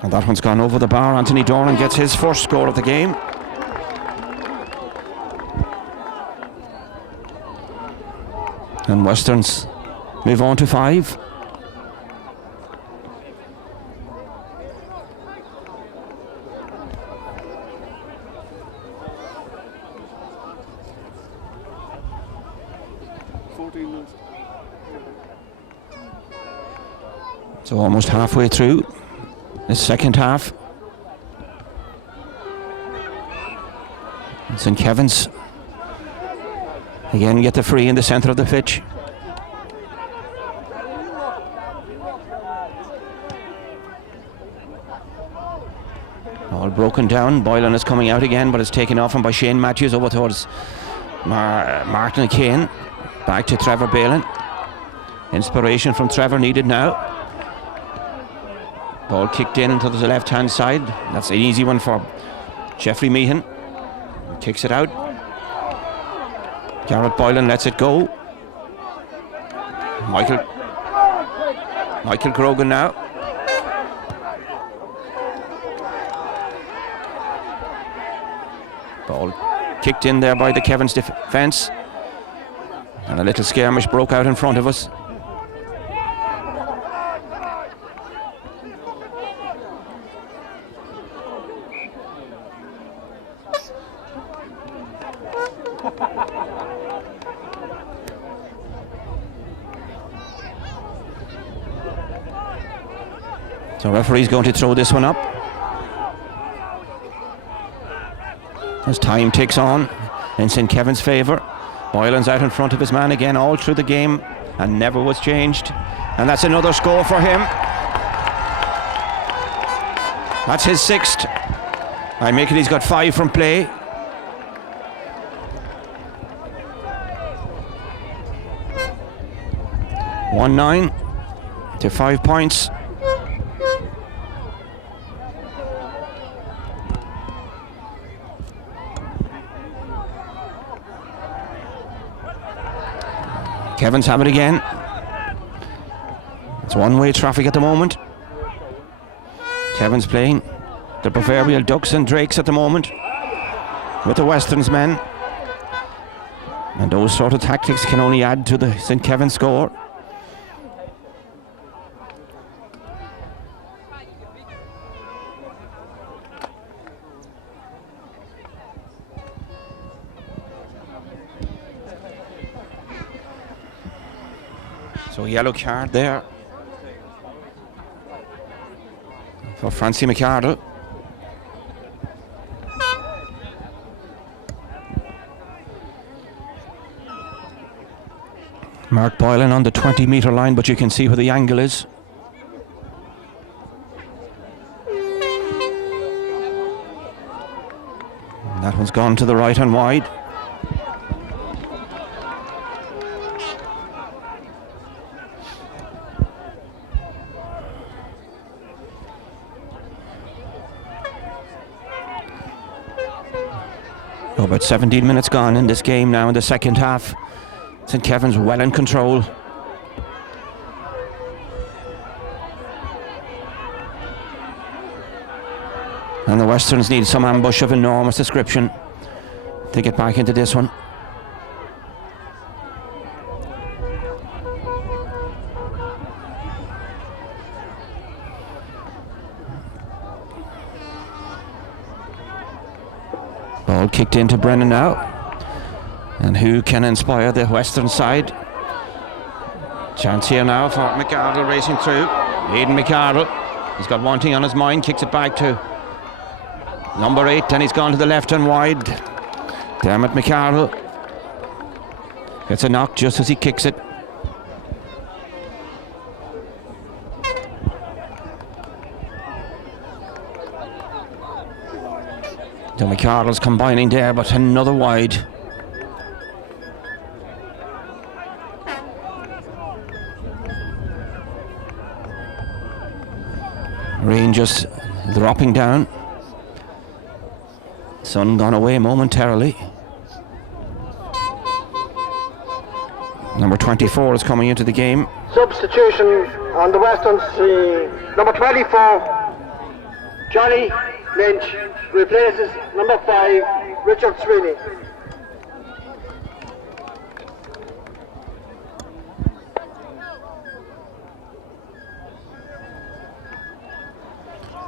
And that one's gone over the bar. Anthony Doran gets his first score of the game. And Westerns move on to 5. So almost halfway through this second half. St. Kevin's again get the free in the centre of the pitch. All broken down. Boylan is coming out again, but it's taken off him by Shane Matthews over towards Martin Kane. Back to Trevor Balin. Inspiration from Trevor needed now. Ball kicked in into the left hand side. That's an easy one for Jeffrey Meehan. Kicks it out. Garrett Boylan lets it go. Michael Grogan now. Ball kicked in there by the Kevin's defence. And a little skirmish broke out in front of us. So referee's going to throw this one up. As time ticks on in St. Kevin's favour. Boylan's out in front of his man again all through the game and never was changed. And that's another score for him. That's his 6th. I make it he's got 5 from play. (1-9) to 5 points. Kevin's have it again. It's one-way traffic at the moment. Kevin's playing the proverbial ducks and drakes at the moment with the Westerns men. And those sort of tactics can only add to the St. Kevin score. So yellow card there for Francie McArdle. Mark Boylan on the 20-metre line, but you can see where the angle is. And that one's gone to the right and wide. About 17 minutes gone in this game now in the second half. St. Kevin's well in control. And the Westerns need some ambush of enormous description to get back into this one. Ball kicked into Brennan now. And who can inspire the Western side? Chance here now for McArdle racing through. Aidan McArdle. He's got one thing on his mind, kicks it back to number 8, and he's gone to the left and wide. Dermot McArdle gets a knock just as he kicks it. So McArdle's combining there, but another wide. Rain just dropping down. Sun gone away momentarily. Number 24 is coming into the game. Substitution on the Western Sea. Number 24, Johnny Lynch, replaces number 5, Richard Sweeney.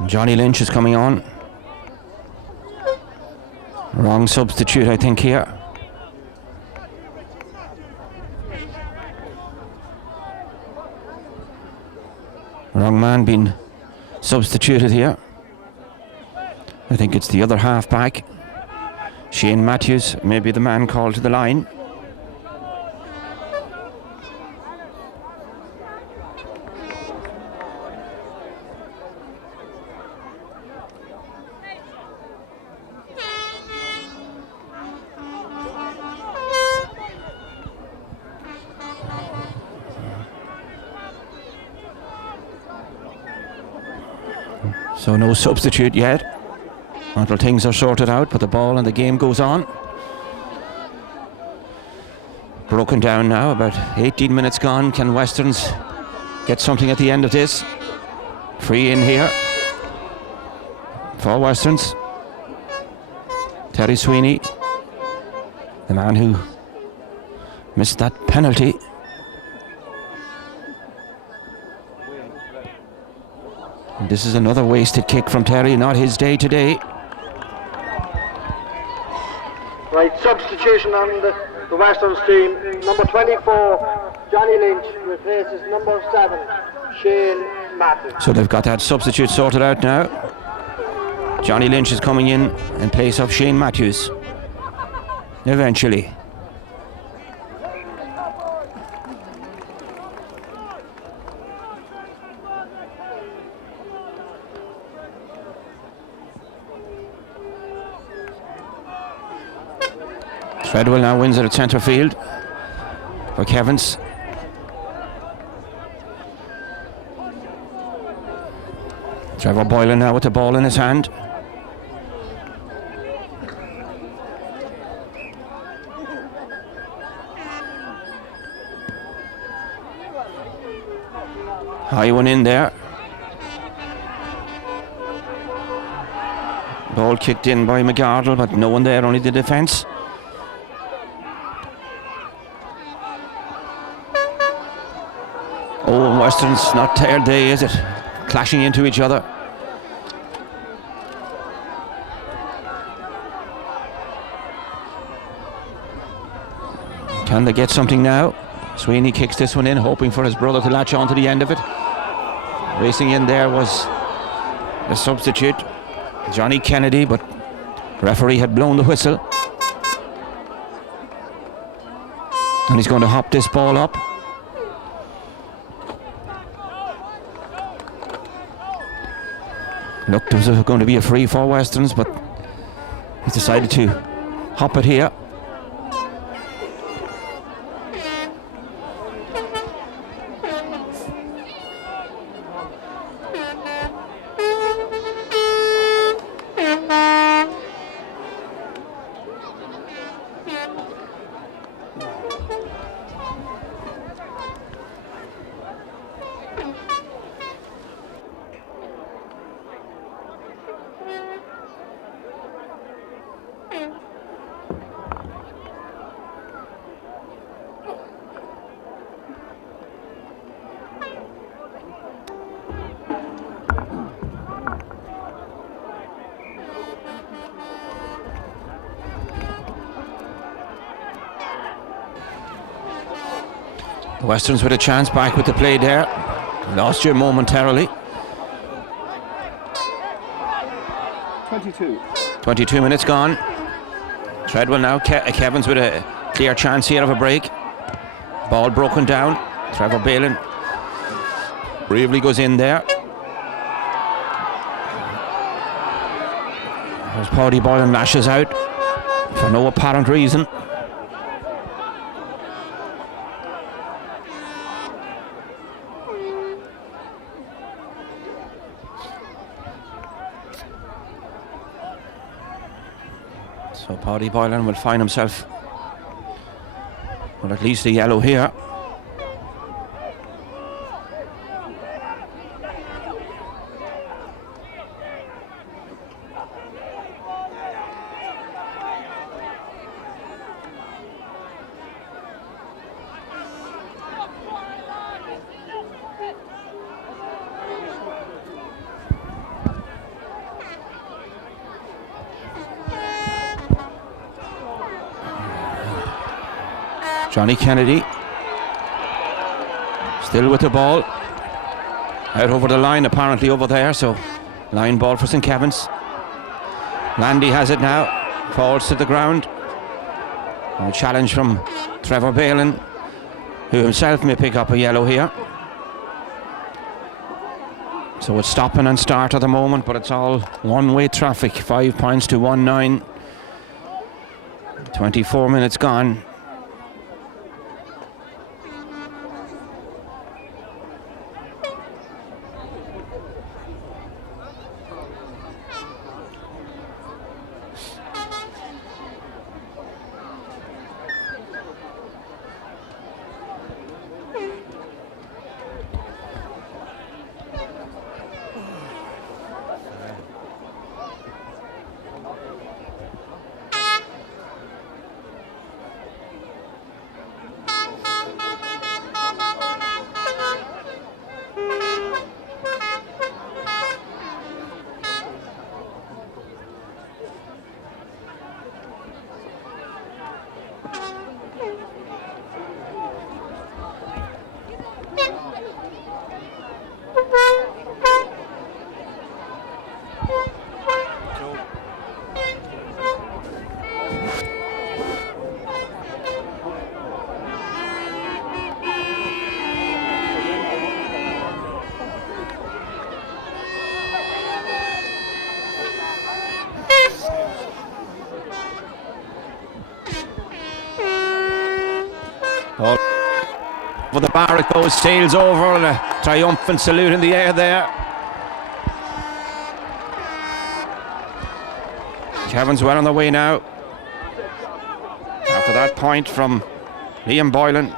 Johnny Lynch is coming on. Wrong substitute, I think, here. Wrong man being substituted here. I think it's the other half back. Shane Matthews, maybe the man called to the line. So no substitute yet until things are sorted out, but the ball and the game goes on. Broken down now, about 18 minutes gone. Can Westerns get something at the end of this? Free in here for Westerns. Terry Sweeney, the man who missed that penalty. And this is another wasted kick from Terry, not his day today. Right, substitution on the Westerns team. Number 24, Johnny Lynch, replaces number 7, Shane Matthews. So they've got that substitute sorted out now. Johnny Lynch is coming in place of Shane Matthews. Eventually. Treadwell now wins it at centre field for Kevins. Trevor Boylan now with the ball in his hand. High one in there. Ball kicked in by McGardle, but no one there, only the defence. Oh, Western's not their day, is it? Clashing into each other. Can they get something now? Sweeney kicks this one in, hoping for his brother to latch on to the end of it. Racing in there was the substitute, Johnny Kennedy, but the referee had blown the whistle. And he's going to hop this ball up. Looked as if it was going to be a free for Westerns, but he's decided to hop it here. The Westerns with a chance back with the play there. Lost you momentarily. 22 minutes gone. Treadwell now. Kevins with a clear chance here of a break. Ball broken down. Trevor Balin bravely goes in there. As Paddy Boylan lashes out for no apparent reason. So Paddy Boylan will find himself with at least a yellow here. Johnny Kennedy still with the ball. Out over the line, apparently over there, so line ball for St. Kevin's. Landy has it now, falls to the ground. And a challenge from Trevor Balin, who himself may pick up a yellow here. So it's stopping and start at the moment, but it's all one-way traffic. 5 points to 1-9. 24 minutes gone. All for the bar it goes, sails over, and a triumphant salute in the air there. Kevin's well on the way now. After that point from Liam Boylan,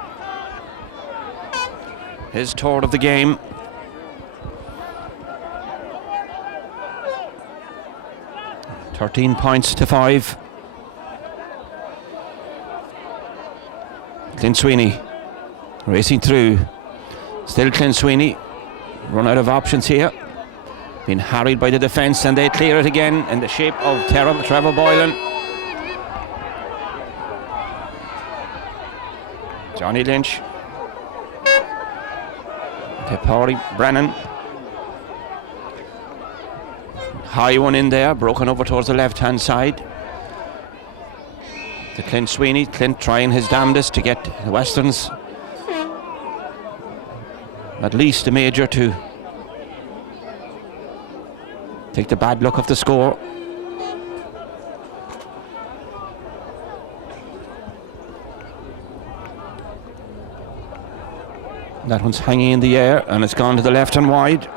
his third of the game. £13 to 5. Clint Sweeney racing through. Still Clint Sweeney. Run out of options here. Being harried by the defence, and they clear it again in the shape of Trevor Boylan. Johnny Lynch. Tepori Brennan. High one in there, broken over towards the left-hand side. To Clint Sweeney. Clint trying his damnedest to get the Westerns at least a major to take the bad luck of the score. That one's hanging in the air and it's gone to the left and wide.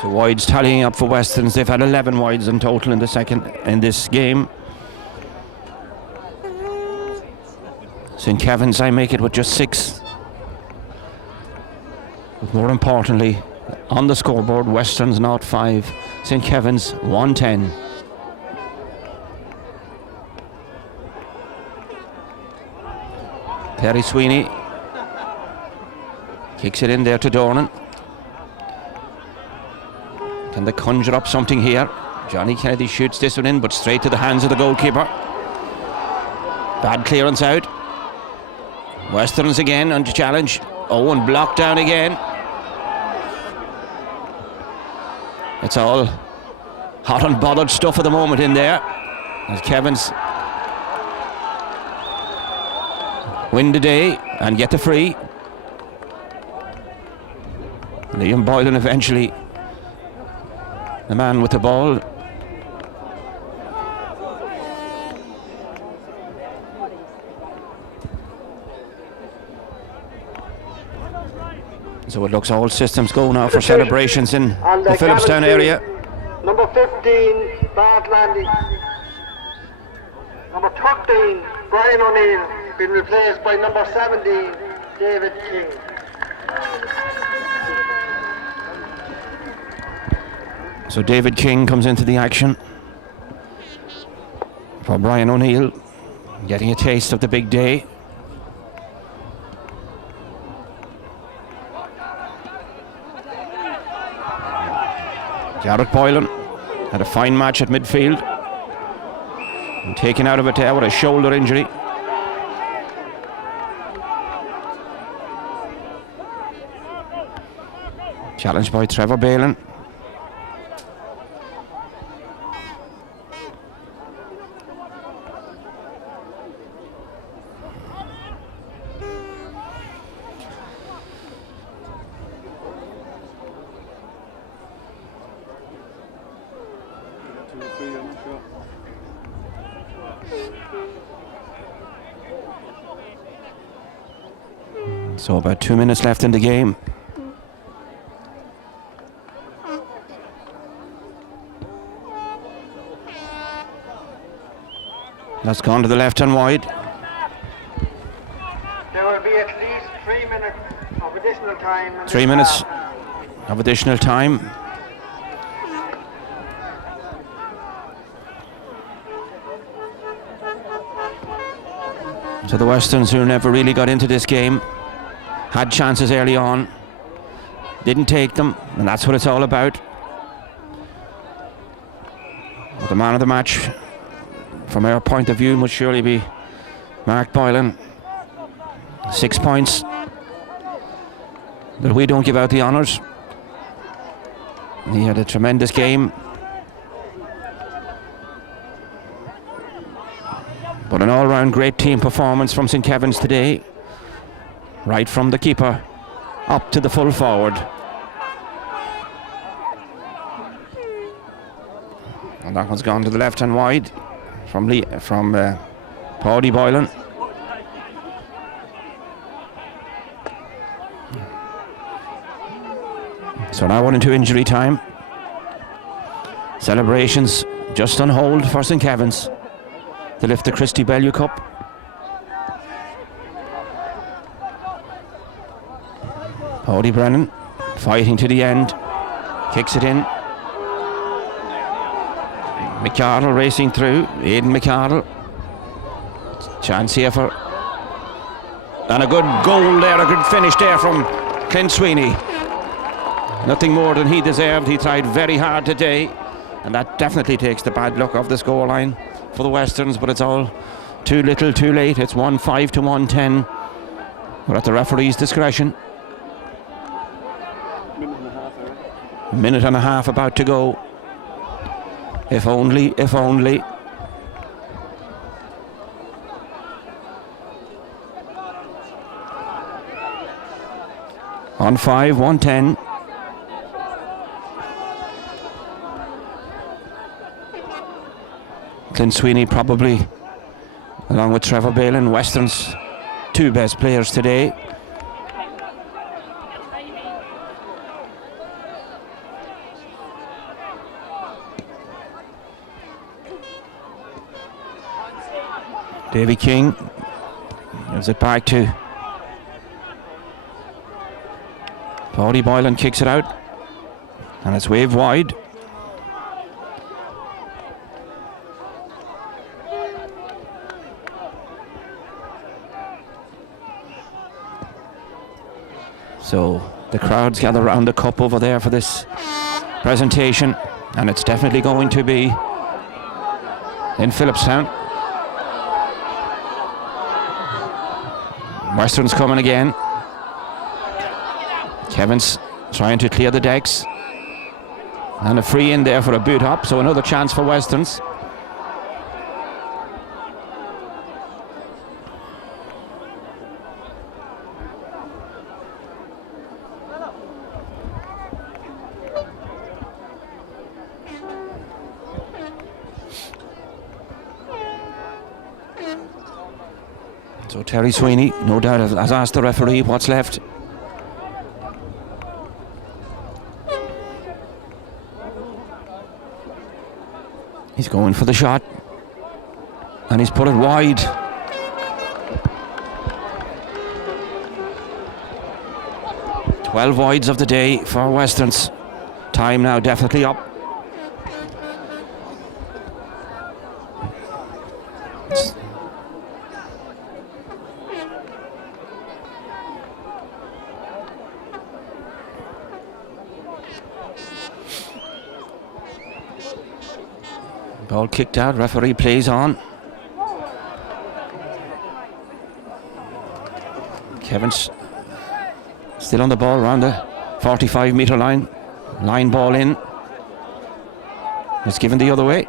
So wides tallying up for Westerns. They've had 11 wides in total in this game. St. Kevin's, I make it with just 6. But more importantly, on the scoreboard, Westerns not 5, St. Kevin's 110. Terry Sweeney kicks it in there to Dornan. Can they conjure up something here? Johnny Kennedy shoots this one in, but straight to the hands of the goalkeeper. Bad clearance out. Westerns again under challenge. Owen blocked down again. It's all hot and bothered stuff at the moment in there. As Kevin's win the day and get the free. Liam Boylan eventually the man with the ball. So it looks all systems go now for celebrations in the Phillipstown area. Number 15, Bart Landy. Number 13, Brian O'Neill, been replaced by number 17, David King. So David King comes into the action for Brian O'Neill, getting a taste of the big day. Jarrett Boylan Had a fine match at midfield. And taken out of it there with a shoulder injury. Challenged by Trevor Balin. So about 2 minutes left in the game. That's gone to the left and wide. There will be at least 3 minutes of additional time. 3 minutes of additional time. So the Westerns, who never really got into this game, had chances early on, didn't take them, and that's what it's all about. The man of the match, from our point of view, must surely be Mark Boylan. 6 points. But we don't give out the honours. He had a tremendous game. But an all-round great team performance from St. Kevin's today. Right from the keeper up to the full forward. And that one's gone to the left and wide from Paddy Boylan. So now on into injury time. Celebrations just on hold for St. Kevin's to lift the Christy Bellew Cup. Paddy Brennan fighting to the end, kicks it in. McArdle racing through, Aidan McArdle. Chance here for, and a good goal there, a good finish there from Clint Sweeney. Nothing more than he deserved. He tried very hard today, and that definitely takes the bad luck off the scoreline for the Westerns, but it's all too little too late. It's 1-5 to 1-10. We're at the referee's discretion. Minute and a half about to go. If only, if only. On 5, 1-10. Clint Sweeney probably, along with Trevor Balin, Western's two best players today. Davy King gives it back to Paddy Boylan, kicks it out, and it's waved wide. So the crowds gather around the cup over there for this presentation, and it's definitely going to be in Phillipstown. Western's coming again. Kevin's trying to clear the decks, and a free in there for a boot up, so another chance for Westerns. So Terry Sweeney, no doubt, has asked the referee what's left. He's going for the shot, and he's put it wide. "12 wides of the day for Westerns. Time now definitely up. Ball kicked out, referee plays on. Kevin's still on the ball around the 45-metre line. Line ball in. It's given the other way.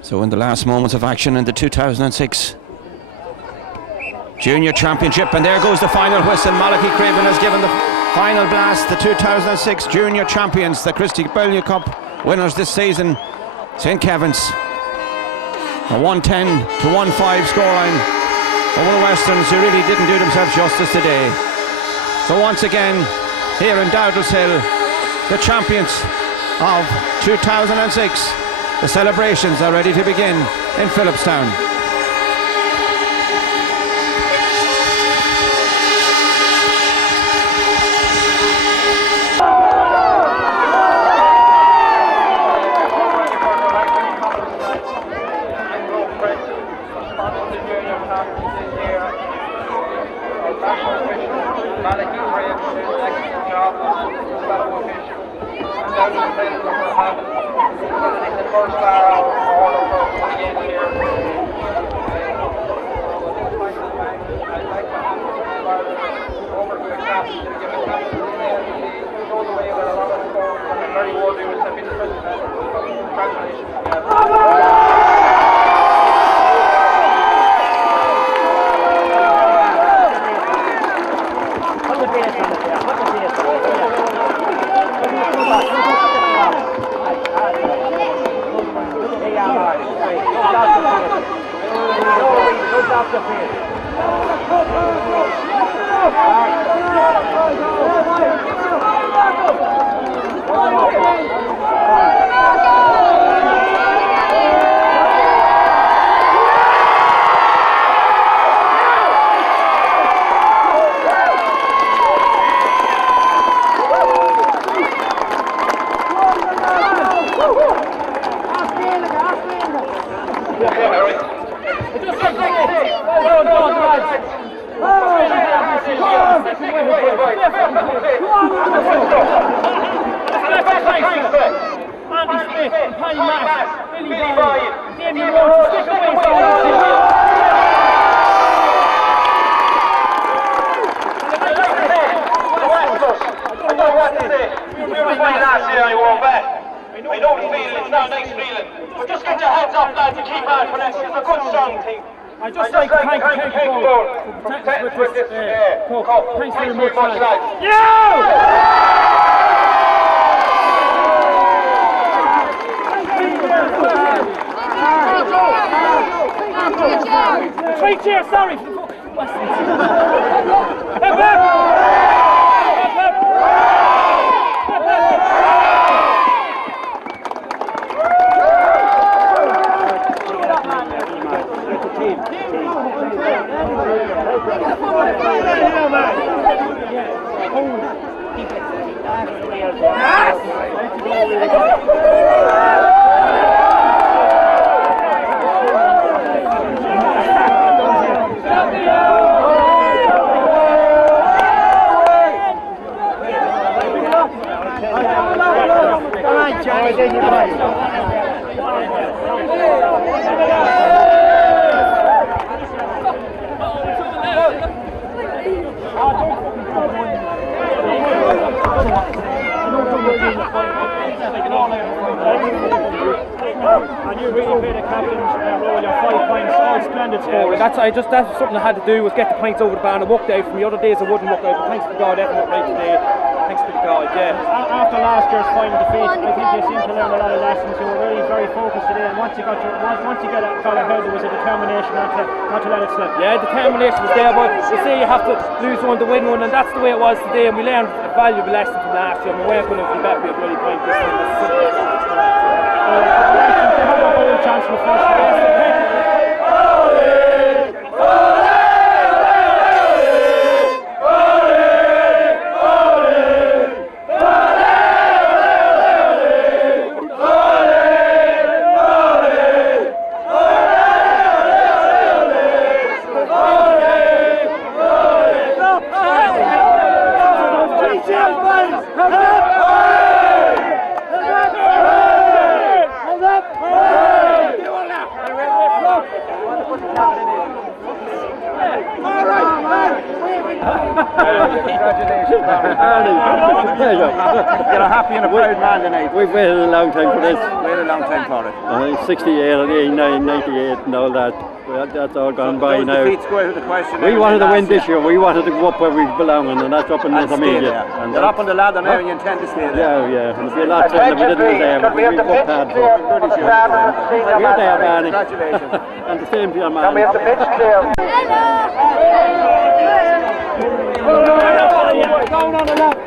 So in the last moments of action in the 2006 Junior Championship, and there goes the final whistle. Malachy Craven has given the final blast. The 2006 Junior Champions, the Christy Bellew Cup winners this season, St. Kevin's. A 110 to 1-5 scoreline over the Westerns, who really didn't do themselves justice today. So once again, here in Dowdall's Hill, the champions of 2006. The celebrations are ready to begin in Phillipstown. I know the feeling, it's not a nice feeling. But just get your heads up, lads, and keep on for this. It's a good, strong team. I'd just like to thank the Keg Bowl for protecting us with this cup. Thanks very much, lads. Three cheers, sorry. That's something I had to do, was get the points over the bar, and I walked out from the other days I wouldn't walk out, but thanks to God, everything went right today. Thanks to God, yeah. After last year's final defeat, I think you seem to learn a lot of lessons. You were very, very focused today, and once you got ahead, there was a determination not to let it slip. Yeah, determination was there, but you say you have to lose one to win one, and that's the way it was today. And we learned a valuable lesson from last year. And we weren't going to be back with a bloody point this time. They had a whole chance in the first race. Congratulations, you're a happy and a proud man tonight. We've waited a long time for this. Waited a long time for it. 68, 89, 98 and all that. That's all gone by now. Defeats go out of the question. We wanted to win this year. We wanted to go up where we belong, and that's up in the media. And you're up on the ladder now and you intend to stay there. Yeah. And it'd be a lot saying that we didn't deserve. We worked hard for it. We're there, Barney. Congratulations. And the same to your man. Can we have the pitch clear? Going on the left.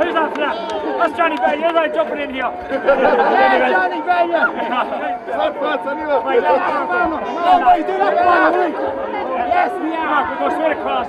Who's after that? That's Johnny Bailey. You're right jumping in here. Johnny Bailey. Yes, we are. We'll go straight across.